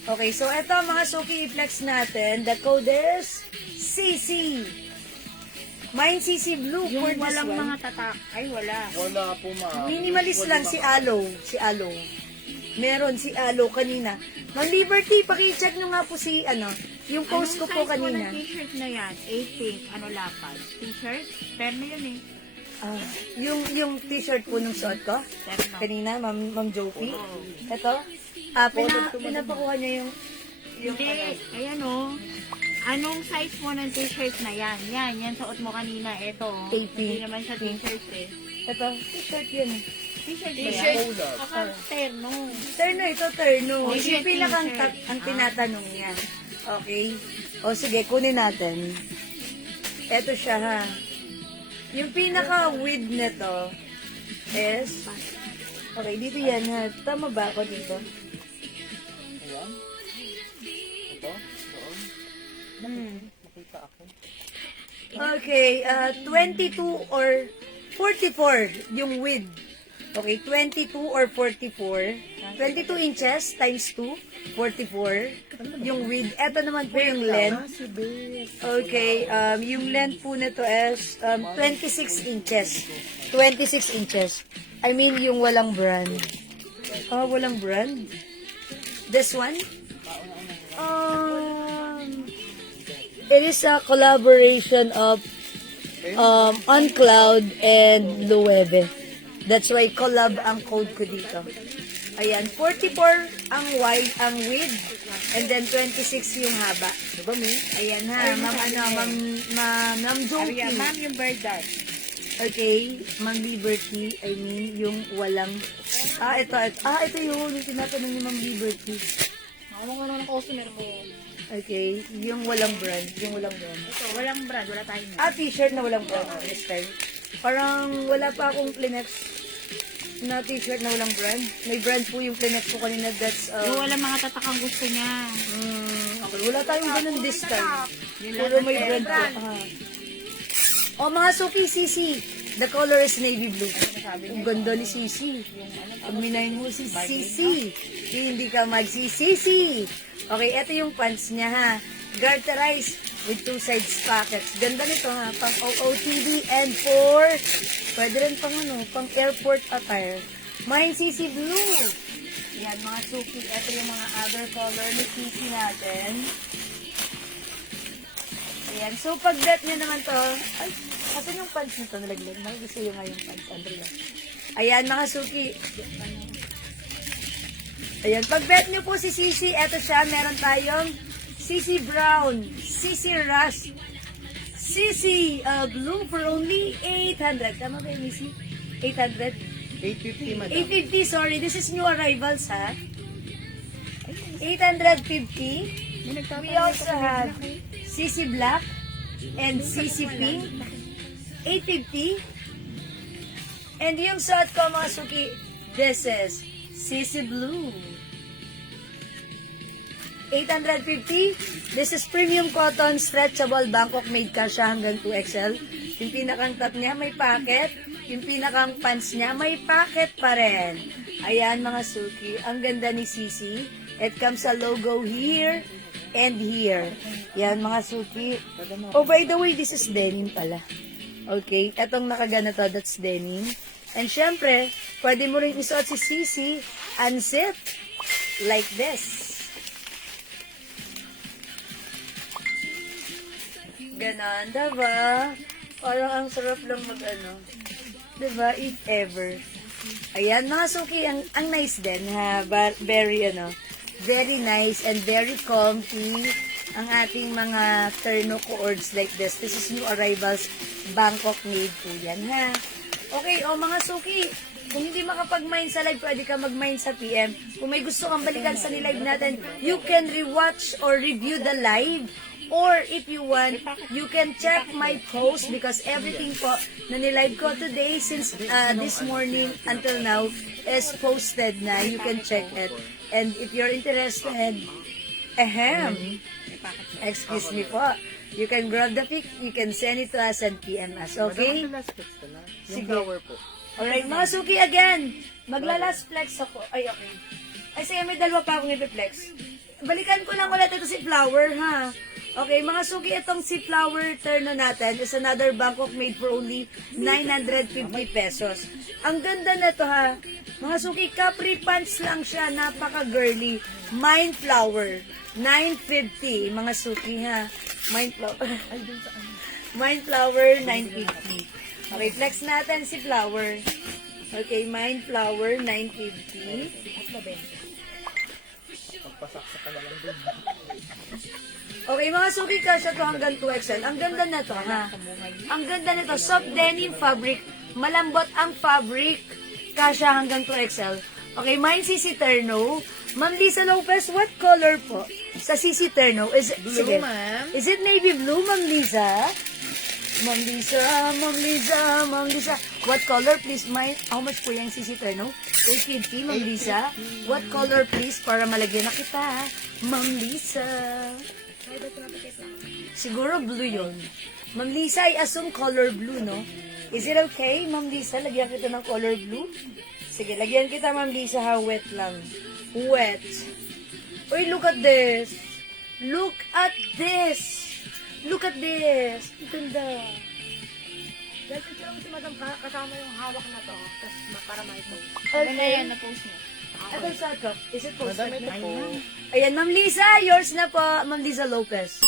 Okay, so eto mga suki i-flex natin. The code is CC. Mine CC Blue Yung for this walang one. mga tatak. Ay, wala. Wala po, ma'am. Minimalist lang si Aloe. Si Aloe. Meron si Aloe kanina. Ma'am Liberty, paki-check nyo nga po si, yung post ko po Anong size mo kanina. ng t-shirt na yan? 8 pink. Ano lapad? T-shirt? Terno yan eh. Yung t-shirt po nung suot ko. Terno. Kanina, Ma'am Jopi. Oo. Ito. Pinapakuha niya yung Hindi. Ayan o. Anong size mo ng t-shirt na yan? Yan suot mo kanina. Ito. 8 Hindi pink. naman siya t-shirt eh. Ito, t-shirt yun. T-shirt ba T-shirt. yan? Akala terno. Terno, ito terno. T-shirt, Yung pinakang t-shirt. ang tinatanong niya. Okay? O sige, kunin natin. Ito siya ha. Yung pinaka-width nito is... Okay, dito yan ha. Tama ba ako dito? Ayan. Ito, doon. Nakita ako. Okay, 22 or 44 yung width. Okay, 22 or 44. 22 inches times 2, 44. Yung width. Ito naman po yung length. Si Beth. Okay, yung length po nito is 26 inches. 26 inches. I mean, yung walang brand. Walang brand? This one? It is a collaboration of OnCloud and Loewe. That's why collab ang code ko dito. Ayan, 44 ang wide, ang width, and then 26 yung haba. Diba, May? Ayan ha, Ma'am Joki. Ma'am, yung bird dart. Okay, Ma'am Liberty, I mean, yung walang... ito yung tinatanong ni Ma'am Liberty. Ako nga ng customer mo. Okay, yung walang brand, Ito, walang brand. Wala tayong t-shirt na walang brand this time. Parang wala pa akong Plinex na t-shirt na walang brand. May brand po yung Plinex ko kanina, that's... Yung walang mga tatakang gusto niya. Okay, wala tayong ganun this time. Yun Pero lang may ang brand po. Mga suki, Sisi. The color is navy blue. Ang ganda ni Sisi. Pag minayin mo si Sisi, hindi ka magsisisi. Okay, ito yung pants niya ha. Garterized with 2 sides pockets. Ganda nito ha. Pang OOTD and for pwede rin pang airport attire. Mine Sisi blue. Yan mga suki. Ito yung mga other color ni Sisi natin. Ayan. So, pag-bet niya naman to, ay, asan yung pants nito nalaglag? Gusto yung nga yung pants. Andre. Ayan, mga suki. Ayan, pag-bet niyo po si Sisi, eto siya, meron tayong Sisi Brown, Sisi Rust, Sisi Blue for only 800. Tama ba yung Sisi? 800? 850, madam. 850, sorry. This is new arrivals, ha? 850. We also have CC Black and CC Pink. 850. And yung suot ko, mga suki, this is CC Blue. 850. This is premium cotton, stretchable, Bangkok made ka siya hanggang 2XL. Yung pinakang top niya may pocket. Yung pinakang pants niya may pocket pa rin. Ayan mga suki, ang ganda ni Sisi. It comes a logo here and here. Yan mga suki. Oh, by the way, this is denim pala. Okay, etong nakagana to, that's denim. And syempre, pwede mo rin isuot si Sisi unzip like this. Ganon, diba? Parang ang sarap lang mag-ano. Diba? If ever. Ayan, mga suki, ang nice din, ha? Very, very nice and very comfy ang ating mga terno cords like this. This is new arrivals, Bangkok made po yan, ha? Okay, mga suki, kung hindi makapag-mine sa live, pwede ka mag-mine sa PM. Kung may gusto kang balikan sa live natin, you can rewatch or review the live. Or if you want, you can check my post because everything po na nilive ko today since this morning until now is posted na. You can check it. And if you're interested, excuse me po, you can grab the pic, you can send it to us and PM us, okay? Yung flower po. Alright, mga suki, again, magla-last flex ako. Ay, okay. Ay, sige, may dalawa pa akong i-flex. Balikan ko lang ulit ito si Flower, ha? Okay, mga suki, itong si Flower terno natin is another Bangkok made for only 950 pesos. Ang ganda na to, ha? Mga suki, capri pants lang siya, napaka-girly. Mind Flower, 950, mga suki, ha? Mind Flower. Mind Flower, 950. Okay, flex natin si Flower. Okay, Mind Flower, 950. Pagpasaksak ka na lang din. Okay, mga suki, kasya to hanggang 2XL. Ang ganda na to, ha? Ang ganda na to. Soft denim fabric. Malambot ang fabric. Kasya hanggang 2XL. Okay, mine CC Terno. Ma'am Lisa Lopez, what color po? Sa CC Terno, Blue, ma'am. Is it navy blue, Ma'am Lisa? Ma'am Lisa, Ma'am Lisa, Ma'am Lisa. What color, please? How much po yung CC Terno? 850, Ma'am Lisa. What color, please? Para malagyan na kita, Ma'am Lisa. Siguro blue yun. Ma'am Lisa, I assume color blue, no? Is it okay, Ma'am Lisa? Lagyan kita ng color blue? Sige, lagyan kita, Ma'am Lisa, ha? Wet lang. Wet. Uy, look at this. Look at this. Look at this. Ang ganda. Dahil picture mo si Madam kasama yung hawak na to. Tapos para maipon. Okay. Yan, na-post mo. Ito sa to. Is it posted Madam, ito na? po. Ayan, Ma'am Lisa, yours na po, Ma'am Lisa Lopez.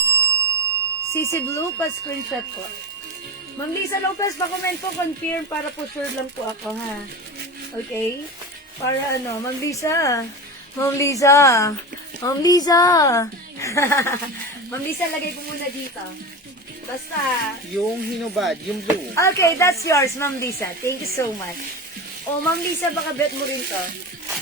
CC Blue, pa-screenshot po. Ma'am Lisa Lopez, pa-comment po, confirm, para po sure lang po ako, ha? Okay? Para Ma'am Lisa. Ma'am Lisa. Ma'am Lisa. Ma'am Lisa, lagay ko muna dito. Basta. Yung hinubad, yung blue. Okay, that's yours, Ma'am Lisa. Thank you so much. Oh, Ma'am Lisa, baka bet mo rin to.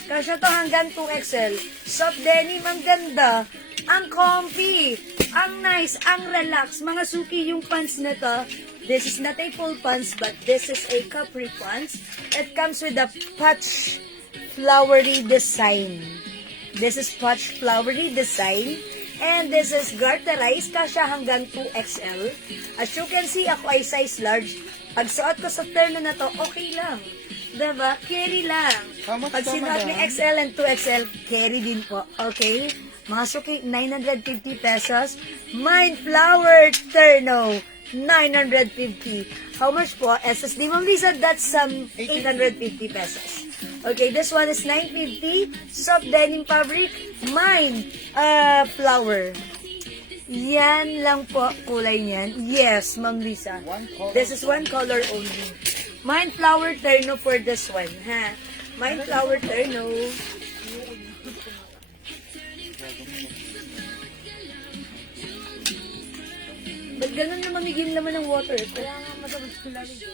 Kasya to hanggang 2XL. Soft denim, ang ganda. Ang comfy. Ang nice. Ang relax. Mga suki yung pants na to. This is not a full pants, but this is a capri pants. It comes with a patch flowery design. This is patch flowery design. And this is garterized. Kasya hanggang 2XL. As you can see, ako ay size large. Pag suot ko sa terno na to, okay lang. Diba? Carry lang. How much Pag ba, sinuot ni madam? XL and 2XL, carry din po. Okay? Mga suki, 950 pesos. Mind Flower Terno, 950. How much po? SSD, Ma'am Lisa, that's 850 pesos. Okay, this one is 950. Soft denim fabric, Mind Flower. Yan lang po kulay niyan. Yes, Ma'am Lisa. One color. This is one color only. Mind Flower Terno for this one, ha? Mind Flower Terno. Ba't ganun na mamigin naman ng water? Kaya nga masabot ito lalamig.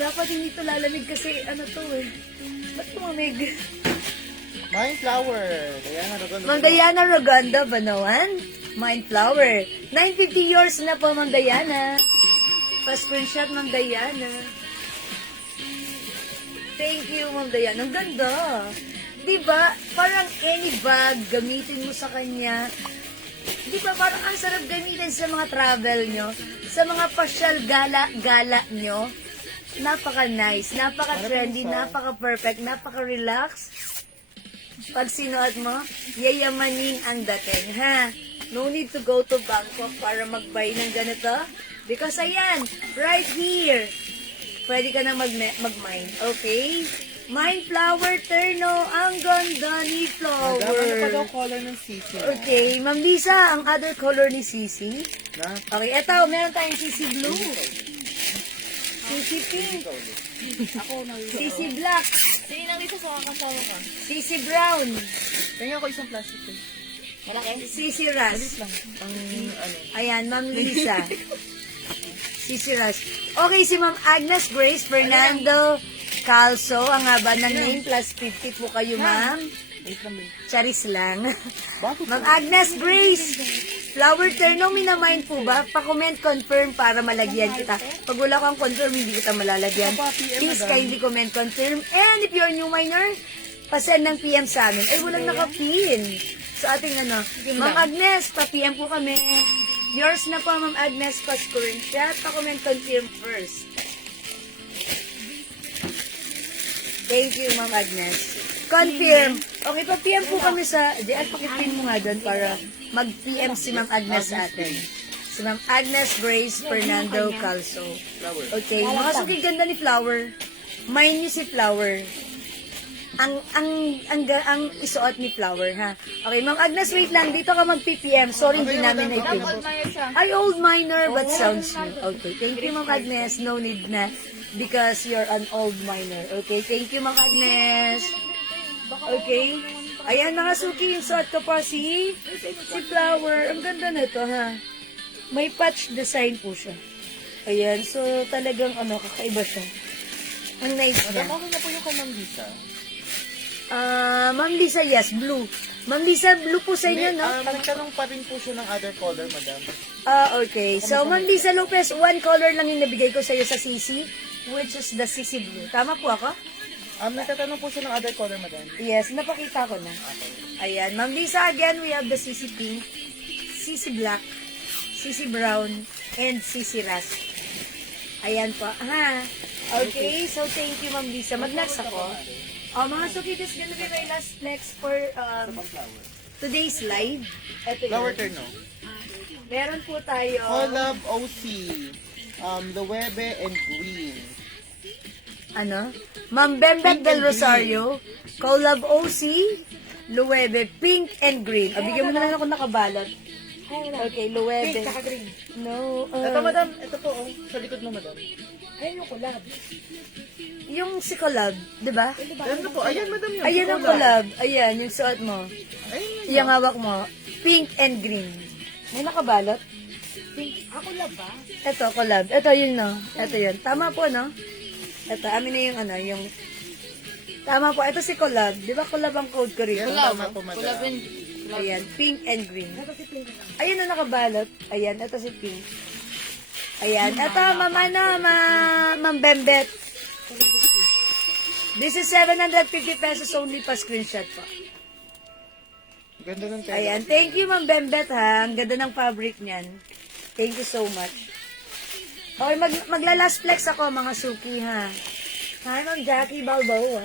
Dapat hindi ito lalamig kasi to eh. Ba't tumamig? Mind flower. Diana Rogan. Ma'am Diana Roganda, Banawan. Mind Flower. 950 yours na po, Ma'am Diana. Pa-screenshot, Ma'am Diana. Thank you, Ma'am Diana. Ang ganda. Diba? Parang any bag, gamitin mo sa kanya. Diba? Parang ang sarap gamitin sa mga travel nyo. Sa mga pasyal gala nyo. Napaka-nice, napaka-trendy, napaka-perfect, napaka-relax. Pag sinuot mo, yayamanin ang dating, ha? No need to go to Bangkok para mag-buy ng ganito. Because ayan, right here, pwede ka na mag-mine. Okay? Mind Flower Terno. Ang ganda ni Madam, ano pa daw Flower. color ng sisi? Okay, Ma'am Lisa, ang other color ni Sisi. Na? Okay, eto, meron tayong Sisi Blue. Sisi Pink. Sisi Black. Sige nang Lisa, sa kakasama ka. Cici Brown. Tingnan ko isang plastic eh. Malaki? Cici Ras. Ang ano. Ayan, Ma'am Lisa. Cici Ras. Okay, si Ma'am Agnes Grace Fernando Calso. Ang haba ng name plus 50 po kayo, ma'am. Charis lang. Ma'am Agnes Grace. Flower Terno, minamind po ba? Pa-comment confirm para malagyan kita. Pag wala kang confirm, hindi kita malalagyan. Please kindly comment confirm. And if you're new minor, pasend ng PM sa amin. Ay, walang nakapin sa ating ano. Ma'am Agnes, pa-PM po kami. Yours na po, Ma'am Agnes Pascurencia. Pa-comment confirm first. Thank you, Ma'am Agnes. Confirm. Okay, pa-PM po kami sa... Diyan, pakipin mo nga doon para mag-PM si Ma'am Agnes sa atin. Si Ma'am Agnes Grace Fernando Calso. Okay, mga suki ganda ni Flower. Mind niyo si Flower. Ang isuot ni Flower, ha? Okay, Ma'am Agnes, wait lang. Dito ka mag-PPM. Sorry, hindi namin na-ipin. Ay, old minor, but sounds new. Okay, thank you, Ma'am Agnes. No need na. Because you're an old minor. Okay, thank you, Ma'am Agnes. Okay. Ayan, mga suki, yung suot ko pa si Flower. Ang ganda na ito, ha? May patch design po siya. Ayan, so talagang kakaiba siya. Ang nice niya. Okay na po yung kay Ma'am Lisa. Ma'am Lisa, yes, blue. Ma'am Lisa, blue po sa inyo, no? Nagtanong pa rin po siya ng other color, madam. Okay. So, Ma'am Lisa Lopez, one color lang yung nabigay ko sa iyo sa CC, which is the CC blue. Tama po ako? Nagtatanong po siya ng other color, madam. Yes, napakita ko na. Ayan. Ma'am Lisa, again, we have the CC pink, CC black, CC brown, and CC rust. Ayan po. Ha? Okay, so thank you, Ma'am Lisa. Mag-next ako. Mga suki, this is gonna be my last next for today's live. Ito Flower yun. Terno. Meron po tayo. Collab OC. The Webe and Green. Ma'am Bembet Pink del and Rosario, Collab OC, Luwebe, pink and green. Bigyan mo na lang ako nakabalot. Okay, Luwebe. Pink, saka green. No. Ito, madam. Ito po, sa likod mo, madam. Ayun yung collab. Yung si collab, di ba? Ayan na po. Ayan, madam yun. Ayan ang collab. Ayan, yung suot mo. Ayun yun. Yung hawak mo. Pink and green. May nakabalot? Collab ba? Ito, collab. Ito yun, no? Ito yun. Tama po, no? Ito, amin na yung yung... Tama po, ito si collab. Di ba collab ang code ko rin? Yes, tama po, madam. Ayan, pink and green. Ayan na nakabalot. Ayan, ito si pink. Ayan, ito, Ma'am Bembet. This is 750 pesos only pa screenshot po. Ganda ng tela. Ayan, thank you, Ma'am Bembet, ha. Ang ganda ng fabric niyan. Thank you so much. Okay, magla-last flex ako, mga suki, ha. Hi, Ma'am Jackie Balboa.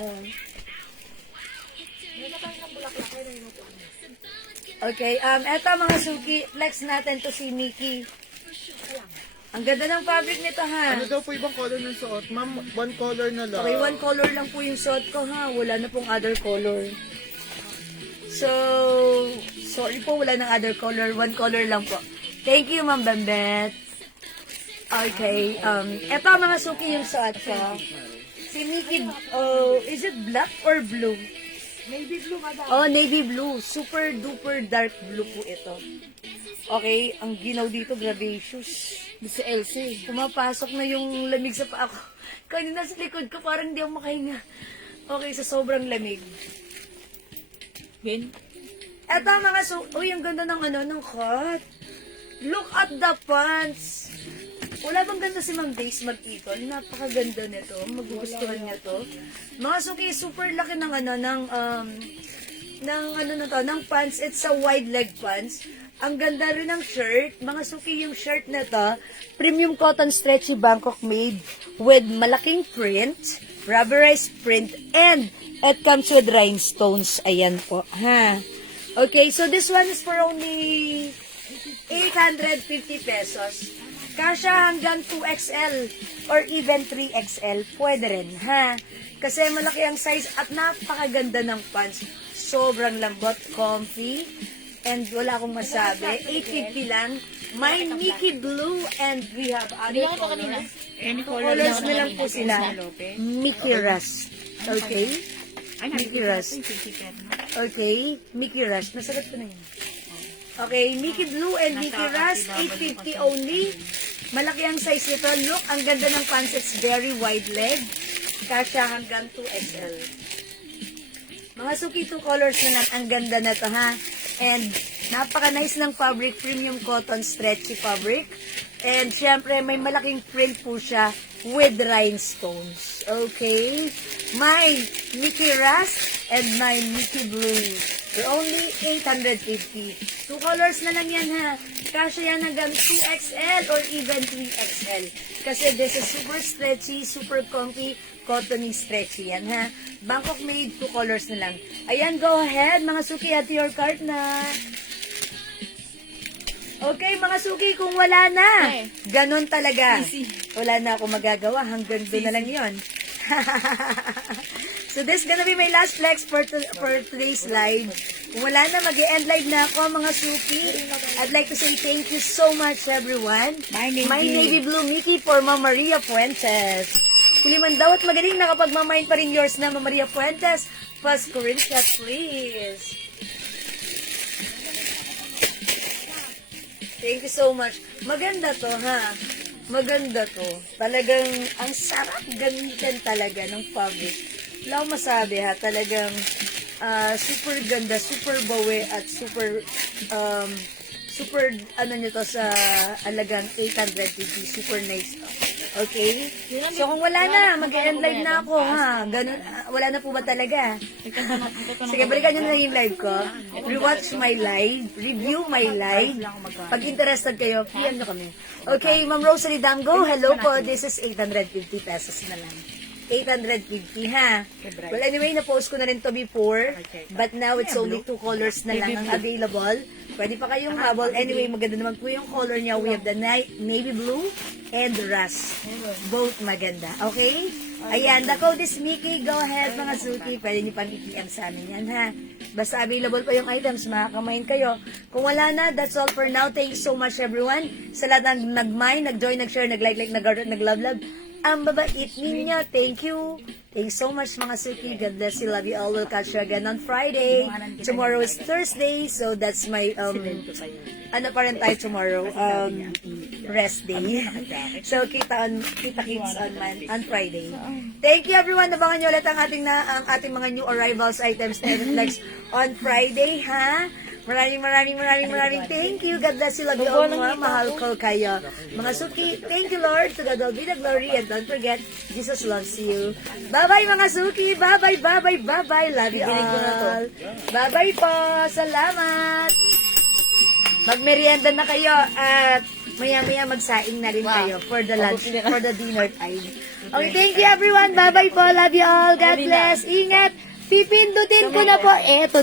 Okay, eto mga suki, flex natin to si Mickey. Ang ganda ng fabric nito, ha. Ano daw po ibang color ng suot? Ma'am, one color na lang. Okay, one color lang po yung suot ko, ha. Wala na pong other color. So, sorry po, wala ng other color. One color lang po. Thank you, Ma'am Bembet. Okay, eto mga suki yung suot ko. Si Mickey, is it black or blue? Navy blue, madam. Oh, navy blue. Super duper dark blue po ito. Okay, ang ginaw dito, gracious. Si Elsie. Pumapasok na yung lamig sa paa ko. Kanina sa likod ko, parang hindi ako makahinga. Okay, sa sobrang lamig. Ben? Eto mga uy, ang ganda ng ng cut. Look at the pants. Wala bang ganda si Ma'am Days mag-ikon? Napakaganda nito. Magugustuhan niya to. Mga suki, super laki ng ng pants. It's a wide leg pants. Ang ganda rin ng shirt. Mga suki, yung shirt na to, premium cotton stretchy Bangkok made with malaking print, rubberized print, and it comes with rhinestones. Ayan po. Ha? Okay, so this one is for only 850 pesos. Kasha hanggang 2XL or even 3XL. Pwede rin, ha? Kasi malaki ang size at napakaganda ng pants. Sobrang lambot, comfy, and wala akong masabi. 850 lang. May Mickey Blue and we have other colors. Colors na lang po sila. Mickey Rust. Okay? Ay, Mickey nakikita Rush. ko yung chicken. Okay, Mickey Rush. Nasagot ko na yun. Okay, Mickey Blue and Mickey Rush, 850 only. Malaki ang size nito. Look, ang ganda ng pants. It's very wide leg. Kasha hanggang 2XL. Mga suki, 2 colors na lang. Ang ganda na to, ha? And napaka-nice ng fabric. Premium cotton stretchy fabric. And syempre, may malaking frill po siya with rhinestones. Okay? My Mickey Rush and my Mickey Blue. They're only 850. 2 colors na lang yan, ha? Kasya yan hanggang 2XL or even 3XL. Kasi this is super stretchy, super comfy, cottony stretchy yan, ha? Bangkok made, 2 colors na lang. Ayan, go ahead, mga suki, at your cart na. Okay, mga suki, kung wala na, ganun talaga. Wala na ako magagawa, hanggang doon na lang yon. So this gonna be my last flex for today's live. Kung wala na, mag-end live na ako, mga suki. I'd like to say thank you so much, everyone. My Navy Blue Mickey for Ma'am Maria Fuentes. Huli man daw at magaling nakapagmamain pa rin yours na Ma'am Maria Fuentes. Pas Corinthians, please. Thank you so much. Maganda to, ha? Maganda to. Talagang, ang sarap gamitin talaga ng fabric. Wala akong masabi, ha? Talagang, super ganda, super bawi, at super, ano nyo to sa alagang 850. Super nice to. Okay? So, kung wala na, mag-end live na ako, ha? Ganun, wala na po ba talaga? Sige, balikan nyo na yung live ko. Rewatch my live. Review my live. Pag interested kayo, PM nyo kami. Okay, Ma'am Rosalie Damgo, hello po. This is 850 pesos na lang. 850, ha? Well, anyway, na-post ko na rin to before. But now, it's only 2 colors na lang ang available. Pwede pa kayong habol. Anyway, maganda naman po yung color niya. We have the navy blue and rust. Both maganda. Okay? Ayan, the code is Mickey. Go ahead, mga suki. Pwede niyo pang i-PM sa amin yan, ha? Basta available pa yung items, makakamain kayo. Kung wala na, that's all for now. Thank you so much, everyone. Sa lahat ng nag-mine, nag-join, nag-share, nag-like, nag-love. Ang babait ninyo. Thank you. Thanks so much, mga suki. God bless you. Love you all. We'll catch you again on Friday. Tomorrow is Thursday, so that's my, ano pa rin tayo tomorrow? Rest day. So, kita-kits on Friday. Thank you, everyone. Nabangan nyo ulit ang ating mga new arrivals items na reflex on Friday, ha? Maraming thank you. God bless you. Love you all, mga mahal ko kayo. Mga suki, thank you, Lord. To God all be the glory. And don't forget, Jesus loves you. Bye-bye, mga suki. Bye-bye. Love you all. Bye-bye po. Salamat. Magmerienda na kayo at maya-maya magsaing na rin kayo for the lunch, for the dinner time. Okay, thank you, everyone. Bye-bye po. Love you all. God bless. Ingat. Pipindutin ko na po. Eto